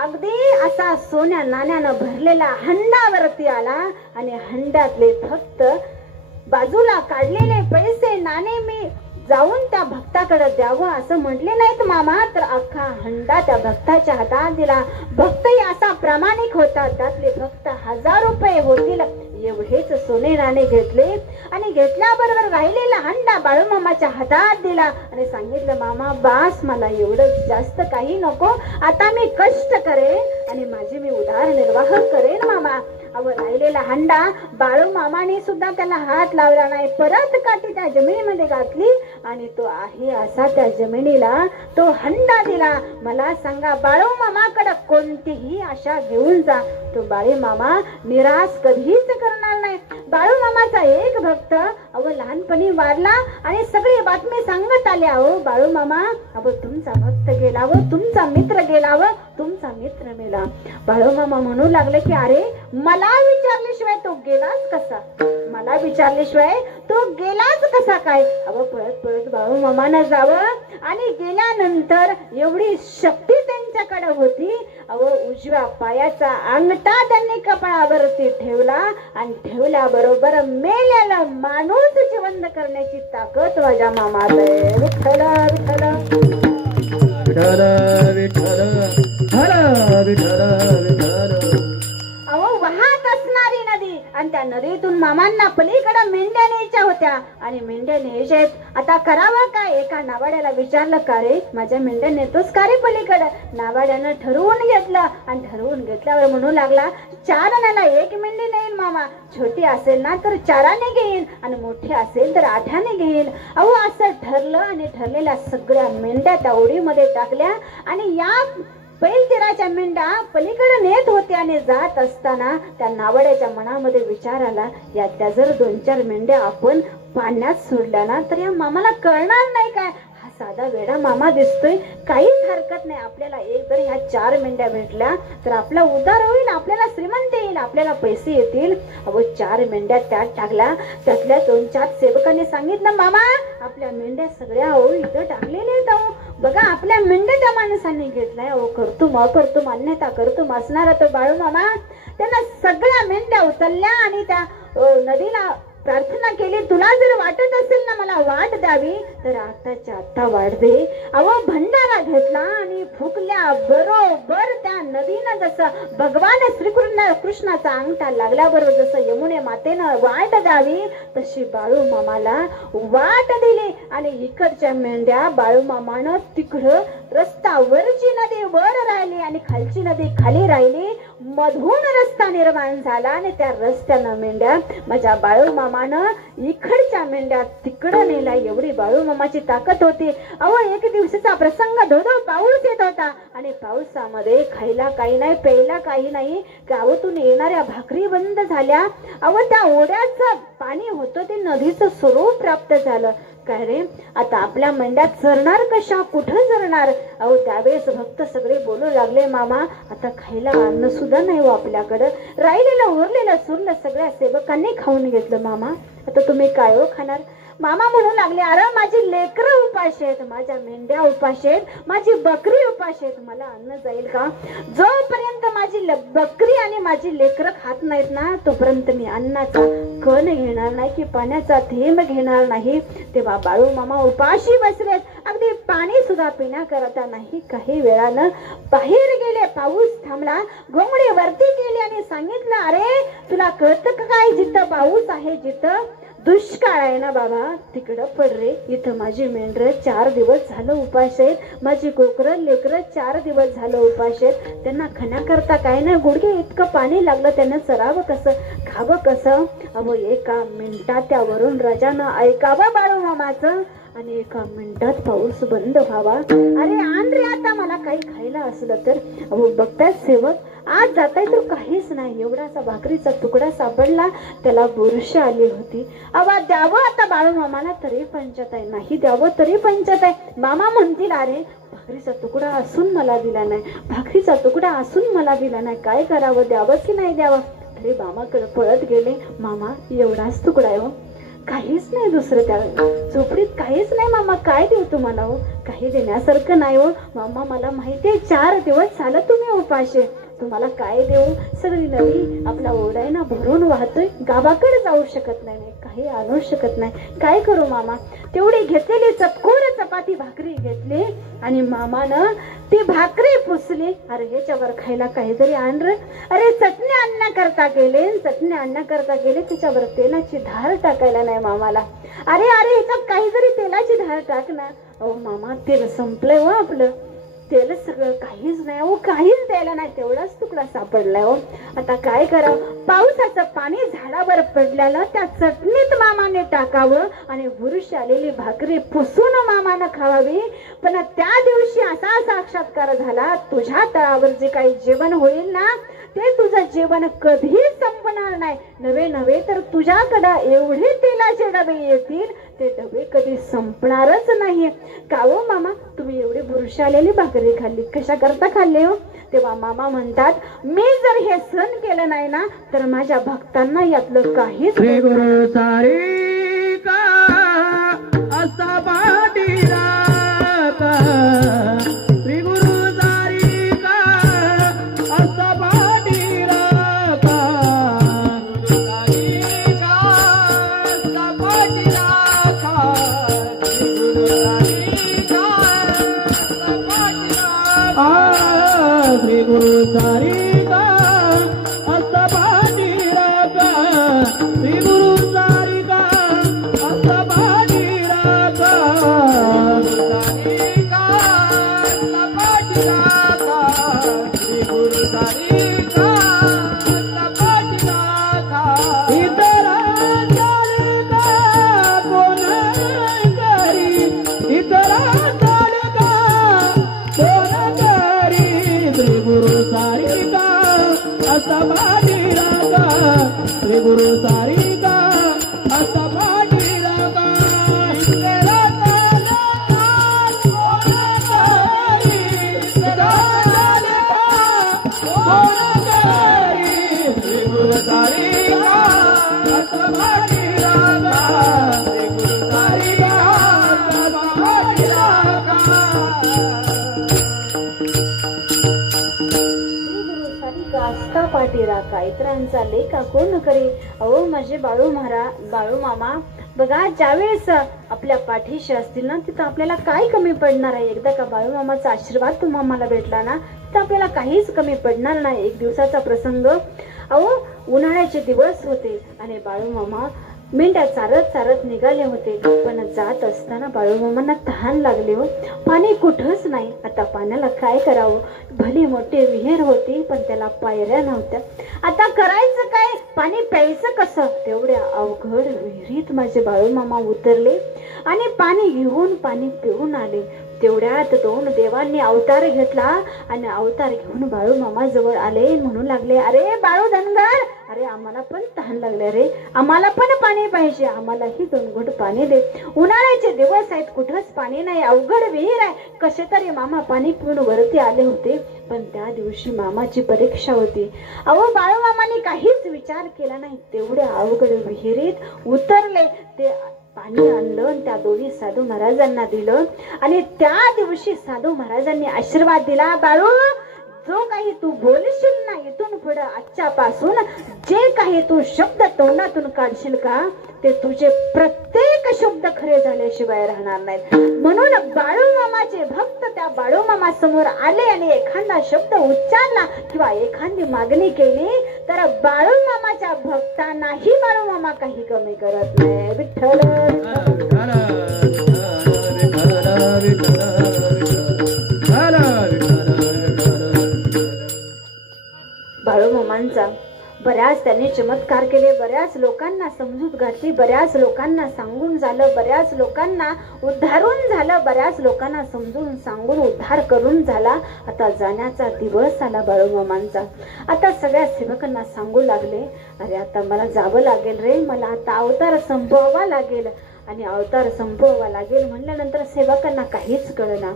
अगदी असा सोन्या नाण्यानं भरलेला हंडावरती आला आणि हंड्यातले फक्त बाजूला काढलेले पैसे नाणे मी जाऊन त्या भक्ताकडे द्यावं असं म्हटले नाहीत मामा, तर अख्खा हंडा त्या भक्ताच्या हातात दिला. भक्तही असा प्रामाणिक होता. त्यातले फक्त 1000 रुपये होतील एवढेच सोने नाणे घेतले आणि घेतल्याबरोबर राहिलेला हंडा बाळूमामाच्या हातात दिला आणि सांगितलं, मामा बास मला एवढं जास्त काही नको, आता मी कष्ट करेन आणि माझे मी उदरनिर्वाह करेन मामा. अव राहिलेला हंडा बाळू मामाने सुद्धा त्याला हात लावला नाही. परत काठी त्या जमिनीमध्ये घातली आणि तो आहे असा त्या जमिनीला तो हंडा दिला. मला सांगा बाळू मामाकडे कोणतीही आशा घेऊन जा, तो बाळू मामा निराश कधीच करणार नाही. बाळू मामाचा एक भक्त लहानपणी वारला आणि सगळी बातमी सांगत आली, अहो बाळू मामा तुमचा भक्त गेला व तुमचा मित्र गेला व तुमचा मित्र मेला. बाळू मामा म्हणू लागले की अरे मला विचारल्याशिवाय तो गेलाच कसा? मला विचारल्याशिवाय तो गेलाच कसा काय? परत परत बाळू मामानं जावं आणि गेल्यानंतर एवढी शक्ती त्यांच्याकडे होती. उजव्या पायाचा अंगठा त्यांनी कपाळावरती ठेवला आणि ठेवल्याबरोबर मेल्याला माणूस जिवंत करण्याची ताकद माझ्या मामाला आहे. विठ्ठल विठ्ठल विठ्ठल विठ्ठल हर विठ्ठल विठ्ठल. वाहत असणारी नदी आणि त्या नदीतून मामांना पलीकडे मेंढ्या न्यायच्या होत्या आणि मेंढ्या न्यायच्या. आता करावं काय? एका नावाड्याला विचारलं, का रे माझ्या मेंढ्या नेतोस का रे पलीकडे? नावाड्यानं ठरवून घेतलं आणि ठरवून घेतल्यावर म्हणू लागला, 4 आण्याला 1 मेंढी नेईल मामा. छोटी असेल ना तर 4 घेईन आणि मोठी असेल तर 8 घेईन. असं ठरलं आणि ठरलेल्या सगळ्या मेंढ्या त्या ओढीमध्ये टाकल्या आणि या पैलतीराच्या मेंढ्या पलीकडे नेत होते आणि जात असताना त्या नावड्याच्या मनामध्ये विचार आला, यातल्या जर 2-4 मेंढ्या आपण पाण्यात सोडल्या ना तर या मामाला कळणार नाही काय? हा साधा वेडा मामा दिसतोय, काहीच हरकत नाही. आपल्याला एक जर ह्या 4 मेंढ्या भेटल्या तर आपला उद्धार होईल, आपल्याला श्रीमंत येईल, आपल्याला पैसे येतील. 4 मेंढ्या त्यात टाकल्या. त्यातल्या 2-4 सेवकांनी सांगितलं, मामा आपल्या मेंढ्या सगळ्या इथं टाकलेल्या आहेत. बघा आपल्या मेंढ्या त्या माणसांनी घेतलाय. करतुम अकर्तुम अन्यथा करतुम असणारा तो बाळू मामा त्यांना सगळ्या मेंढ्या उचलल्या आणि त्या नदीला प्रार्थना केली, तुला जर वाटत असेल ना मला वाट द्यावी तर आताच्या आता वाट दे. भंडारा घेतला आणि फुकल्या बरोबर त्या नदीनं जसं भगवान कृष्णाचा अंगठा लागल्याबरोबर जसं यमुने मातेनं वाट द्यावी तशी बाळू मामाला वाट दिली आणि इकडच्या मेंढ्या बाळू मामानं तिकडं रस्त्यावरची नदी वर राहिली आणि खालची नदी खाली राहिली. मधून रस्ता निर्माण झाला आणि त्या रस्त्यानं मेंढ्या माझ्या बाळू मामानं इकडच्या मेंढ्या तिकडं नेला. एवढी बाळू मामाची ताकद होती. एक दिवसाचा प्रसंग धोधो पाऊस येत होता आणि पावसामध्ये खायला काही नाही, प्यायला काही नाही. गावातून येणाऱ्या भाकरी बंद झाल्या. त्या ओढ्याचं पाणी होतं ते नदीचं स्वरूप प्राप्त झालं. काय रे आता आपल्या मेंढ्यात चरणार कशा? कुठं चरणार? त्यावेळेस भक्त सगळे बोलू लागले, मामा आता खायला अन्न सुद्धा नाही हो आपल्याकडं. राहिलेलं उरलेलं सुरलं सगळ्या सेवकांनी खाऊन घेतलं. मामा आता तुम्ही काय खाणार? मामा म्हणू लागले, अरे माझी लेकरं उपाशी आहेत, माझ्या मेंढ्या उपाशी आहेत, माझी बकरी उपाशी आहेत, मला अन्न जाईल का? जोपर्यंत माझी बकरी आणि माझी लेकरं खात नाहीत ना तोपर्यंत मी अन्नाचा कण घेणार नाही की पाण्याचा थेंब घेणार नाही. तेव्हा बाळू मामा उपाशी बसलेत. अगदी पाणी सुद्धा पिण्याकरता नाही. काही वेळानं बाहेर गेले. पाऊस थांबला. घोंगडी वरती गेली आणि सांगितलं, अरे तुला कळतं का काय? जिथं पाऊस आहे, जिथं दुष्काळ आहे ना बाबा, तिकडं पड रे. इथं माझी मेंढर 4 दिवस झालं उपास आहेत, माझी कोकरं लेकरं 4 दिवस झालं उपास आहेत. त्यांना खाण्याकरता काय नाही, गुडघे इतकं पाणी लागलं, त्यांना चरावं कसं, खावं कसं. अहो एका मिनिटात त्या वरुण राजानं ऐकावं बाळू मामाचं आणि एका मिनिटात पाऊस बंद व्हावा. अरे आण रे आता मला काही खायला असलं तर. अहो बघताय सेवक, आज जाताय तर काहीच नाही, एवढासा भाकरीचा तुकडा सापडला, त्याला बुरशी आली होती. अवा द्यावं आता बाळू मामाला तरी पंचायत आहे, नाही द्यावं तरी पंचायत आहे. मामा म्हणतील अरे भाकरीचा तुकडा असून मला दिला नाही, भाकरीचा तुकडा असून मला दिला नाही, काय करावं, द्यावं की नाही द्यावं. तरी मामाकडे पळत गेले. मामा एवढाच तुकडा आहे हो, काहीच नाही दुसरं, त्या झोपडीत काहीच नाही मामा, काय देऊ तुम्हाला हो, काही देण्यासारखं नाही हो मामा. मला माहितीये 4 दिवस झालं तुम्ही उपाशी, तुम्हाला काय देऊ, सगळी नदी आपला ओढायना भरून वाहतोय, गावाकडे जाऊ शकत नाही, काही आणू शकत नाही, काय करू मामा. तेवढी घेतलेली चतकोर चपाती भाकरी घेतली आणि मामानं ती भाकरी पुसली. अरे ह्याच्यावर खायला काहीतरी आण रे. अरे चटणी आणण्याकरता गेले, चटणी आणण्याकरता गेले, त्याच्यावर तेलाची धार टाकायला नाही मामाला. अरे अरे ह्याच्यात काहीतरी तेलाची धार टाक ना. अहो मामा तेल संपलंय हो आपलं, तेल सगळं काहीच नाही हो, काहीच द्यायला नाही, तेवढाच तुकडा सापडलाय हो. आता काय करावं, पावसाचं पाणी झाडावर पडल्याला त्या चटणीत मामाने टाकावं आणि बुरशी आलेली भाकरी पुसून मामानं खावावी. पण त्या दिवशी असा साक्षात्कार झाला, तुझ्या तळावर जे काही जेवण होईल ना ते तुझं जेवण कधीच संपणार नाही. नवे तर तुझ्याकडं एवढे तेलाचे डबे येतील, ते डबे कधी संपणारच नाही. का हो मामा, तुम्ही एवढी बुरशी आलेली भाकरी खाल्ली, कशा करता खाल्ली हो. तेव्हा मामा म्हणतात, मी जर हे सण केलं नाही ना तर माझ्या भक्तांना यातलं काहीच. श्री गुरु सारी का असा बाटीरा का, श्री गुरु सारी का असा बाटीरा का, सारी का असा बाटीरा का, श्री गुरु सारी का असा बाटीरा का, श्री गुरु सारी का असा बाटीरा का, सारी का असा बाटीरा का, श्री गुरु सारी का असा बाटीरा का. इतरा चाल का कोण करी, इतरा चाल का कोण करी, श्री गुरु सारी का असा बाटीरा का, श्री गुरु सारी का असा बाटीरा का. तेरा चाल कोण करी, तेरा चाल कोण करी, श्री गुरु सारी का असा बाटीरा का, श्री गुरु सारी का असा बाटीरा का. असता पाटीरा का, इतरांचा लेखा कोण करी. अहो माझे बाळू मामा बघा, ज्यावेळेस आपल्या पाठीशी असतील ना तिथं आपल्याला काय कमी पडणार आहे. एकदा का बाळू मामाचा आशीर्वाद तुम्हाला भेटला ना तर आपल्याला काहीच कमी पडणार नाही. एक दिवसाचा प्रसंग, अहो उन्हाळ्याचे दिवस होते आणि बाळू मामा मेंढ्या चारत चारत निघाले होते. पण जात असताना बाळूमामांना तहान लागली हो, पाणी कुठंच नाही. आता पाण्याला काय करावं, भली मोठी विहीर होती पण त्याला पायऱ्या नव्हत्या. आता करायचं काय, पाणी प्यायचं कसं. तेवढ्या अवघड विहिरीत माझे बाळूमामा उतरले आणि पाणी पिऊन आले. तेवढ्यात 2 देवांनी अवतार घेतला आणि अवतार घेऊन बाळूमामा जवळ आले. म्हणू लागले, अरे बाळू धनगर, अरे आम्हाला पण तहान लागले रे, आम्हाला पण पाणी पाहिजे, आम्हालाही 2 घोट पाणी दे. उन्हाळ्याचे दिवस आहेत, कुठंच पाणी नाही, अवघड विहीर आहे. कसे तरी मामा पाणी पिऊन वरती आले होते. पण त्या दिवशी मामाची परीक्षा होती. अहो बाळूमामाने काहीच विचार केला नाही, तेवढ्या अवघड विहिरीत उतरले. ते पाणी आणलं आणि त्या दोन्ही साधू महाराजांना दिलं आणि त्या दिवशी साधू महाराजांनी आशीर्वाद दिला, बाळू जो काही तू बोलशील ना इथून पुढे पुढे आजच्यापासून जे काही तू शब्द तोंडातून काढशील का ते तुझे प्रत्येक शब्द खरे झाल्याशिवाय राहणार नाहीत. म्हणून बाळूमामाचे भक्त त्या बाळूमामा समोर आले आणि एखादा शब्द उच्चारला किंवा एखादी मागणी केली तर बाळूमामाच्या भक्तांनाही बाळूमामा काही कमी करत नाही. विठ्ठल बाळूमामांचा बऱ्याच त्यांनी चमत्कार केले, बऱ्याच लोकांना समजूत घातली, बऱ्याच लोकांना सांगून झालं, बऱ्याच लोकांना उद्धारून झालं, बऱ्याच लोकांना समजून सांगून उद्धार करून झाला. आता जाण्याचा दिवस आला बाळूमामांचा. आता सगळ्या सेवकांना सांगू लागले, अरे आता मला जावं लागेल रे, मला आता अवतार संपवावा लागेल. आणि अवतार संपवावा लागेल म्हणल्यानंतर सेवकांना काहीच कळना.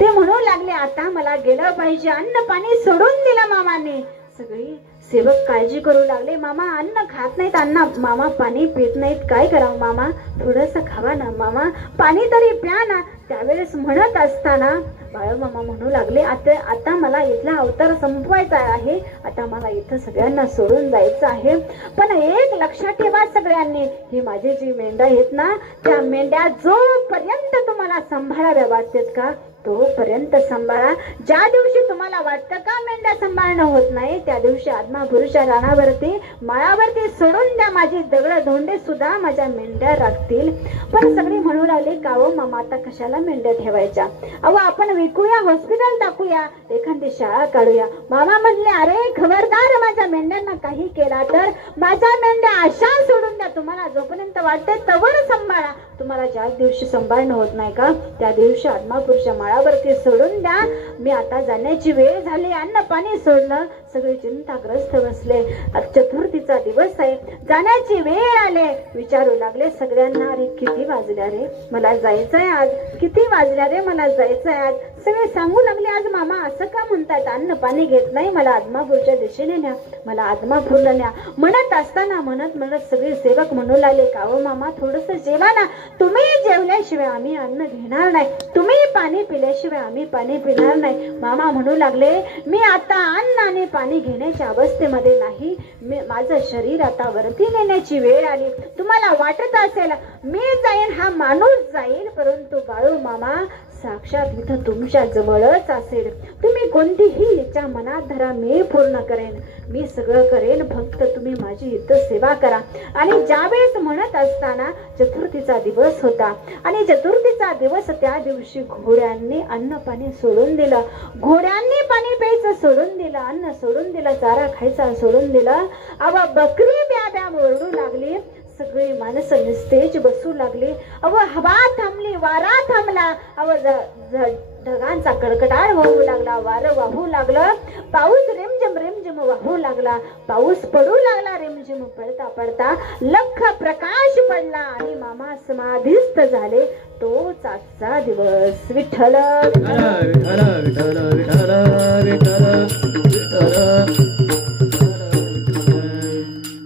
ते म्हणू लागले, आता मला गेलं पाहिजे. अन्न पाणी सोडून दिलं मामाने. सगळी सेवक काळजी करू लागले, मामा अन्न खात नाहीत, अन्न मामा पाणी पित नाहीत, काय करावं मामा, थोडस खावा ना मामा, पाणी तरी प्या ना. त्यावेळेस म्हणत असताना बाळूमामा म्हणू लागले, आता मला इथला अवतार संपवायचा आहे, आता मला इथं सगळ्यांना सोडून जायचं आहे. पण एक लक्षात ठेवा सगळ्यांनी, ही माझी जी मेंढ्या आहेत ना, त्या मेंढ्या जोपर्यंत तुम्हाला सांभाळाव्या वाटतात का तोपर्यंत सांभाळा. ज्या दिवशी तुम्हाला वाटतं का मेंढ्या सांभाळणं होत नाही त्या दिवशी आत्मा पुरुषा रानावरती माळावरती सोडून द्या. माझी दगड धोंडे सुद्धा माझ्या मेंढ्या राखतील. पण सगळी म्हणू लागले, का हो मामा आता कशाला मेंढ्या ठेवायच्या, अहो आपण विकूया, हॉस्पिटल टाकूया, एखादी शाळा काढूया. मामा म्हणले, अरे खबरदार, माझ्या मेंढ्यांना काही केला तर माझ्या मेंढ्या अशा सोडून द्या. तुम्हाला जोपर्यंत वाटते तवर सांभाळा. तुम्हाला ज्या दिवशी सांभाळणं होत नाही का त्या दिवशी आत्मा पुरुषा माळावरती सोडून द्या. मी आता जाण्याची वेळ झाली. अन्न पाणी सोडलं, सगळे चिंताग्रस्त बसले. चतुर्थीचा दिवस आहे, जाण्याची वेळ आले. विचारू लागले सगळ्यांना, अरे किती वाजल्या रे, मला जायचंय आज, किती वाजल्या रे, मला जायचंय आज. सगळे सांगू लागले, आज मामा असं का म्हणतात, अन्न पाणी घेत नाही, मला आदमापूरच्या दिशेने न्या, मला आदमापूरला न्या. म्हणत असताना म्हणत सगळे सेवक म्हणू लागले, का हो मामा थोडस जेवा ना, तुम्ही जेवल्याशिवाय आम्ही अन्न घेणार नाही, तुम्ही पाणी पिल्याशिवाय आम्ही पाणी पिणार नाही. मामा म्हणू लागले, मी आता अन्न आणि पाणी घेण्याच्या अवस्थेमध्ये नाही, माझं शरीर आता वरती नेण्याची वेळ आली. तुम्हाला वाटत असेल मी जाईन, हा माणूस जाईल, परंतु बाळू मामा साक्षात इथं तुमच्या जवळच असेल. तुम्ही कोणतीही इच्छा मनात धरा, मी पूर्ण करेन, मी सगळं करेन, फक्त तुम्ही माझी इथं सेवा करा. आणि ज्यावेळेस म्हणत असताना चतुर्थीचा दिवस होता आणि चतुर्थीचा दिवस त्या दिवशी घोड्यांनी अन्न पाणी सोडून दिलं, घोड्यांनी पाणी प्यायचं सोडून दिलं, अन्न सोडून दिलं, चारा खायचा सोडून दिलं. अव बकरी ब्या ब्या ओरडू लागली, सगळी माणसं निस्तेज बसू लागली. अव हवा थांबली, वारा थांबला, अव ढगांचा कडकडाट वाहू लागला, वारं वाहू लागलं, पाऊस रिमझिम वाहू लागला, पाऊस पडू लागला, रिमझिम पडता पडता लख प्रकाश पडला आणि मामा समाधीस्थ झाले. तोच आजचा दिवस. विठ्ठल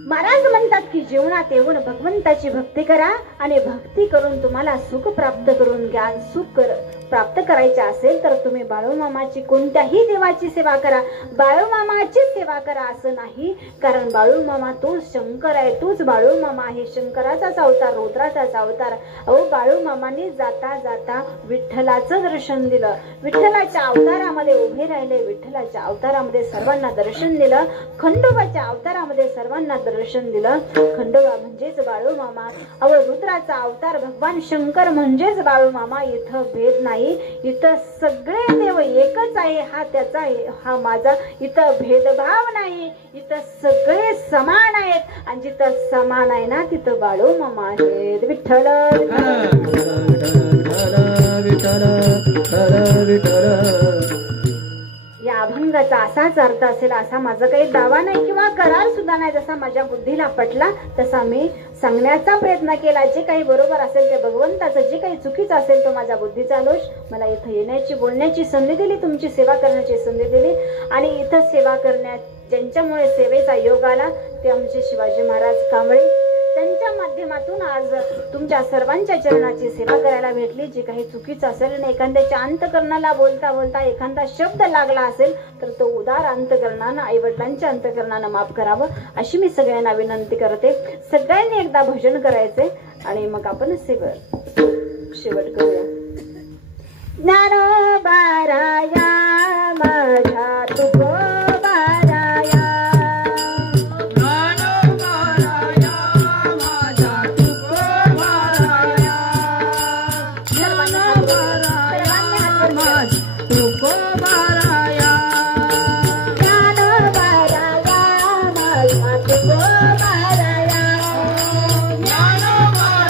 महाराज म्हणतात की जीवनात येऊन भगवंताची भक्ती करा आणि भक्ती करून तुम्हाला सुख प्राप्त करून ज्ञान सुख प्राप्त करायचे असेल तर तुम्ही बाळूमामाची कोणत्याही देवाची सेवा करा, बाळूमामाची सेवा करा असं नाही. कारण बाळूमामा तोच शंकर आहे, तोच बाळूमामा आहे, शंकराचाच अवतार, रुद्राचाच अवतार. अहो बाळूमामाने जाता जाता विठ्ठलाचं दर्शन दिलं, विठ्ठलाच्या अवतारामध्ये उभे राहिले, विठ्ठलाच्या अवतारामध्ये सर्वांना दर्शन दिलं, खंडोबाच्या अवतारामध्ये सर्वांना दर्शन दिलं. खंडोबा म्हणजेच बाळूमामा, अहो रुद्राचा अवतार भगवान शंकर म्हणजेच बाळूमामा. इथं भेद नाही, इथं सगळे देव एकच आहे, हा त्याचा आहे, हा माझा. इथं भेदभाव नाही, इथं सगळे समान आहेत आणि जिथं समान आहे ना तिथं बाळूमामा आहेत. विठ्ठल या अभंगाचा असाच अर्थ असेल असा माझा काही दावा नाही किंवा करार सुद्धा नाही. जसा माझ्या बुद्धीला पटला तसा मी सांगण्याचा प्रयत्न केला. जे काही बरोबर असेल ते भगवंताचं, जे काही चुकीचं असेल तो माझ्या बुद्धीचा दोष. मला इथं येण्याची, बोलण्याची संधी दिली, तुमची सेवा करण्याची संधी दिली आणि इथं सेवा करण्यात ज्यांच्यामुळे सेवेचा योग आला ते आमचे शिवाजी महाराज कांबळे. त्यांच्या नाटकाच्या माध्यमातून आज तुमच्या सर्वांच्या चरणाची सेवा करायला भेटली. जे काही चुकीचं असेल आणि एखाद्याच्या अंतकरणाला बोलता बोलता एखादा शब्द लागला असेल तर तो उदार अंतकरणानं आई वडिलांच्या अंतकरणानं माफ करावं अशी मी सगळ्यांना विनंती करते. सगळ्यांनी एकदा भजन करायचे आणि मग आपण शेवट करूया. ज्ञानोबाराया माझ्या तुकोबाराया, ज्ञानोबाराया माझ्या तुकोबाराया, ज्ञानोबाराया माझ्या तुकोबाराया, ज्ञानोबाराया माझ्या तुकोबाराया,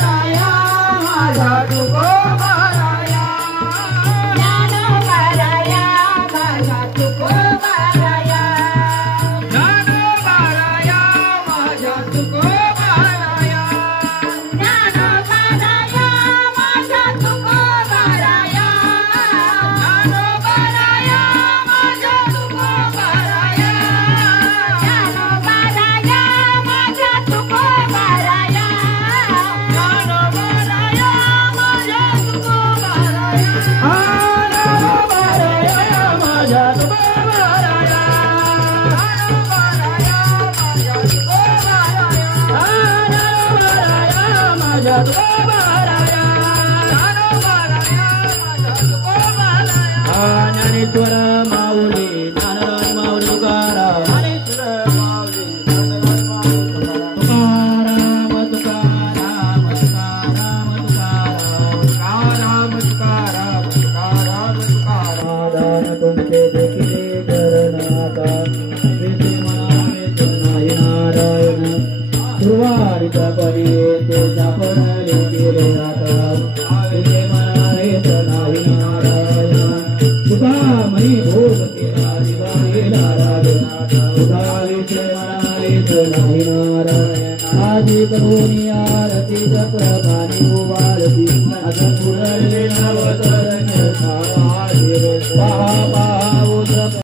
ज्ञानोबाराया माझ्या तुकोबाराया, ज्ञानोबाराया माझ्या तुकोबाराया, ज्ञानोबाराया माझ्या तुकोबाराया, ज्ञानोबाराया माझ्या तुकोबाराया, ज्ञानोबाराया माझ्या तुकोबाराया, ज्ञानोबाराया माझ्या तुकोबाराया, ज्ञानोबाराया माझ्या तुकोबाराया, ज्ञानोबाराया माझ्या तुकोबाराया, ज्ञानोबाराया माझ्या तुकोबाराया, ज्ञानेश्वर माऊली ज्ञानराज माऊली तुकाराम, ज्ञानेश्वर माऊली ज्ञानराज माऊली तुकाराम, तुकाराम तुकाराम तुकाराम तुकाराम तुकाराम तुकाराम तुमचे देखिले चरणाता वेसे मनावेत नाही नारायण, सुरवारीचा परी ते सापडले गेले आता, वेसे मनावेत नाही नारायण, तुका मनी भोग केला दिवाळीला राजनाथ, तुका वेसे मनावेत नाही नारायण, आजी करून आरती चक्रधानी उभारती, आता पुरले नवतरण्य सावा देव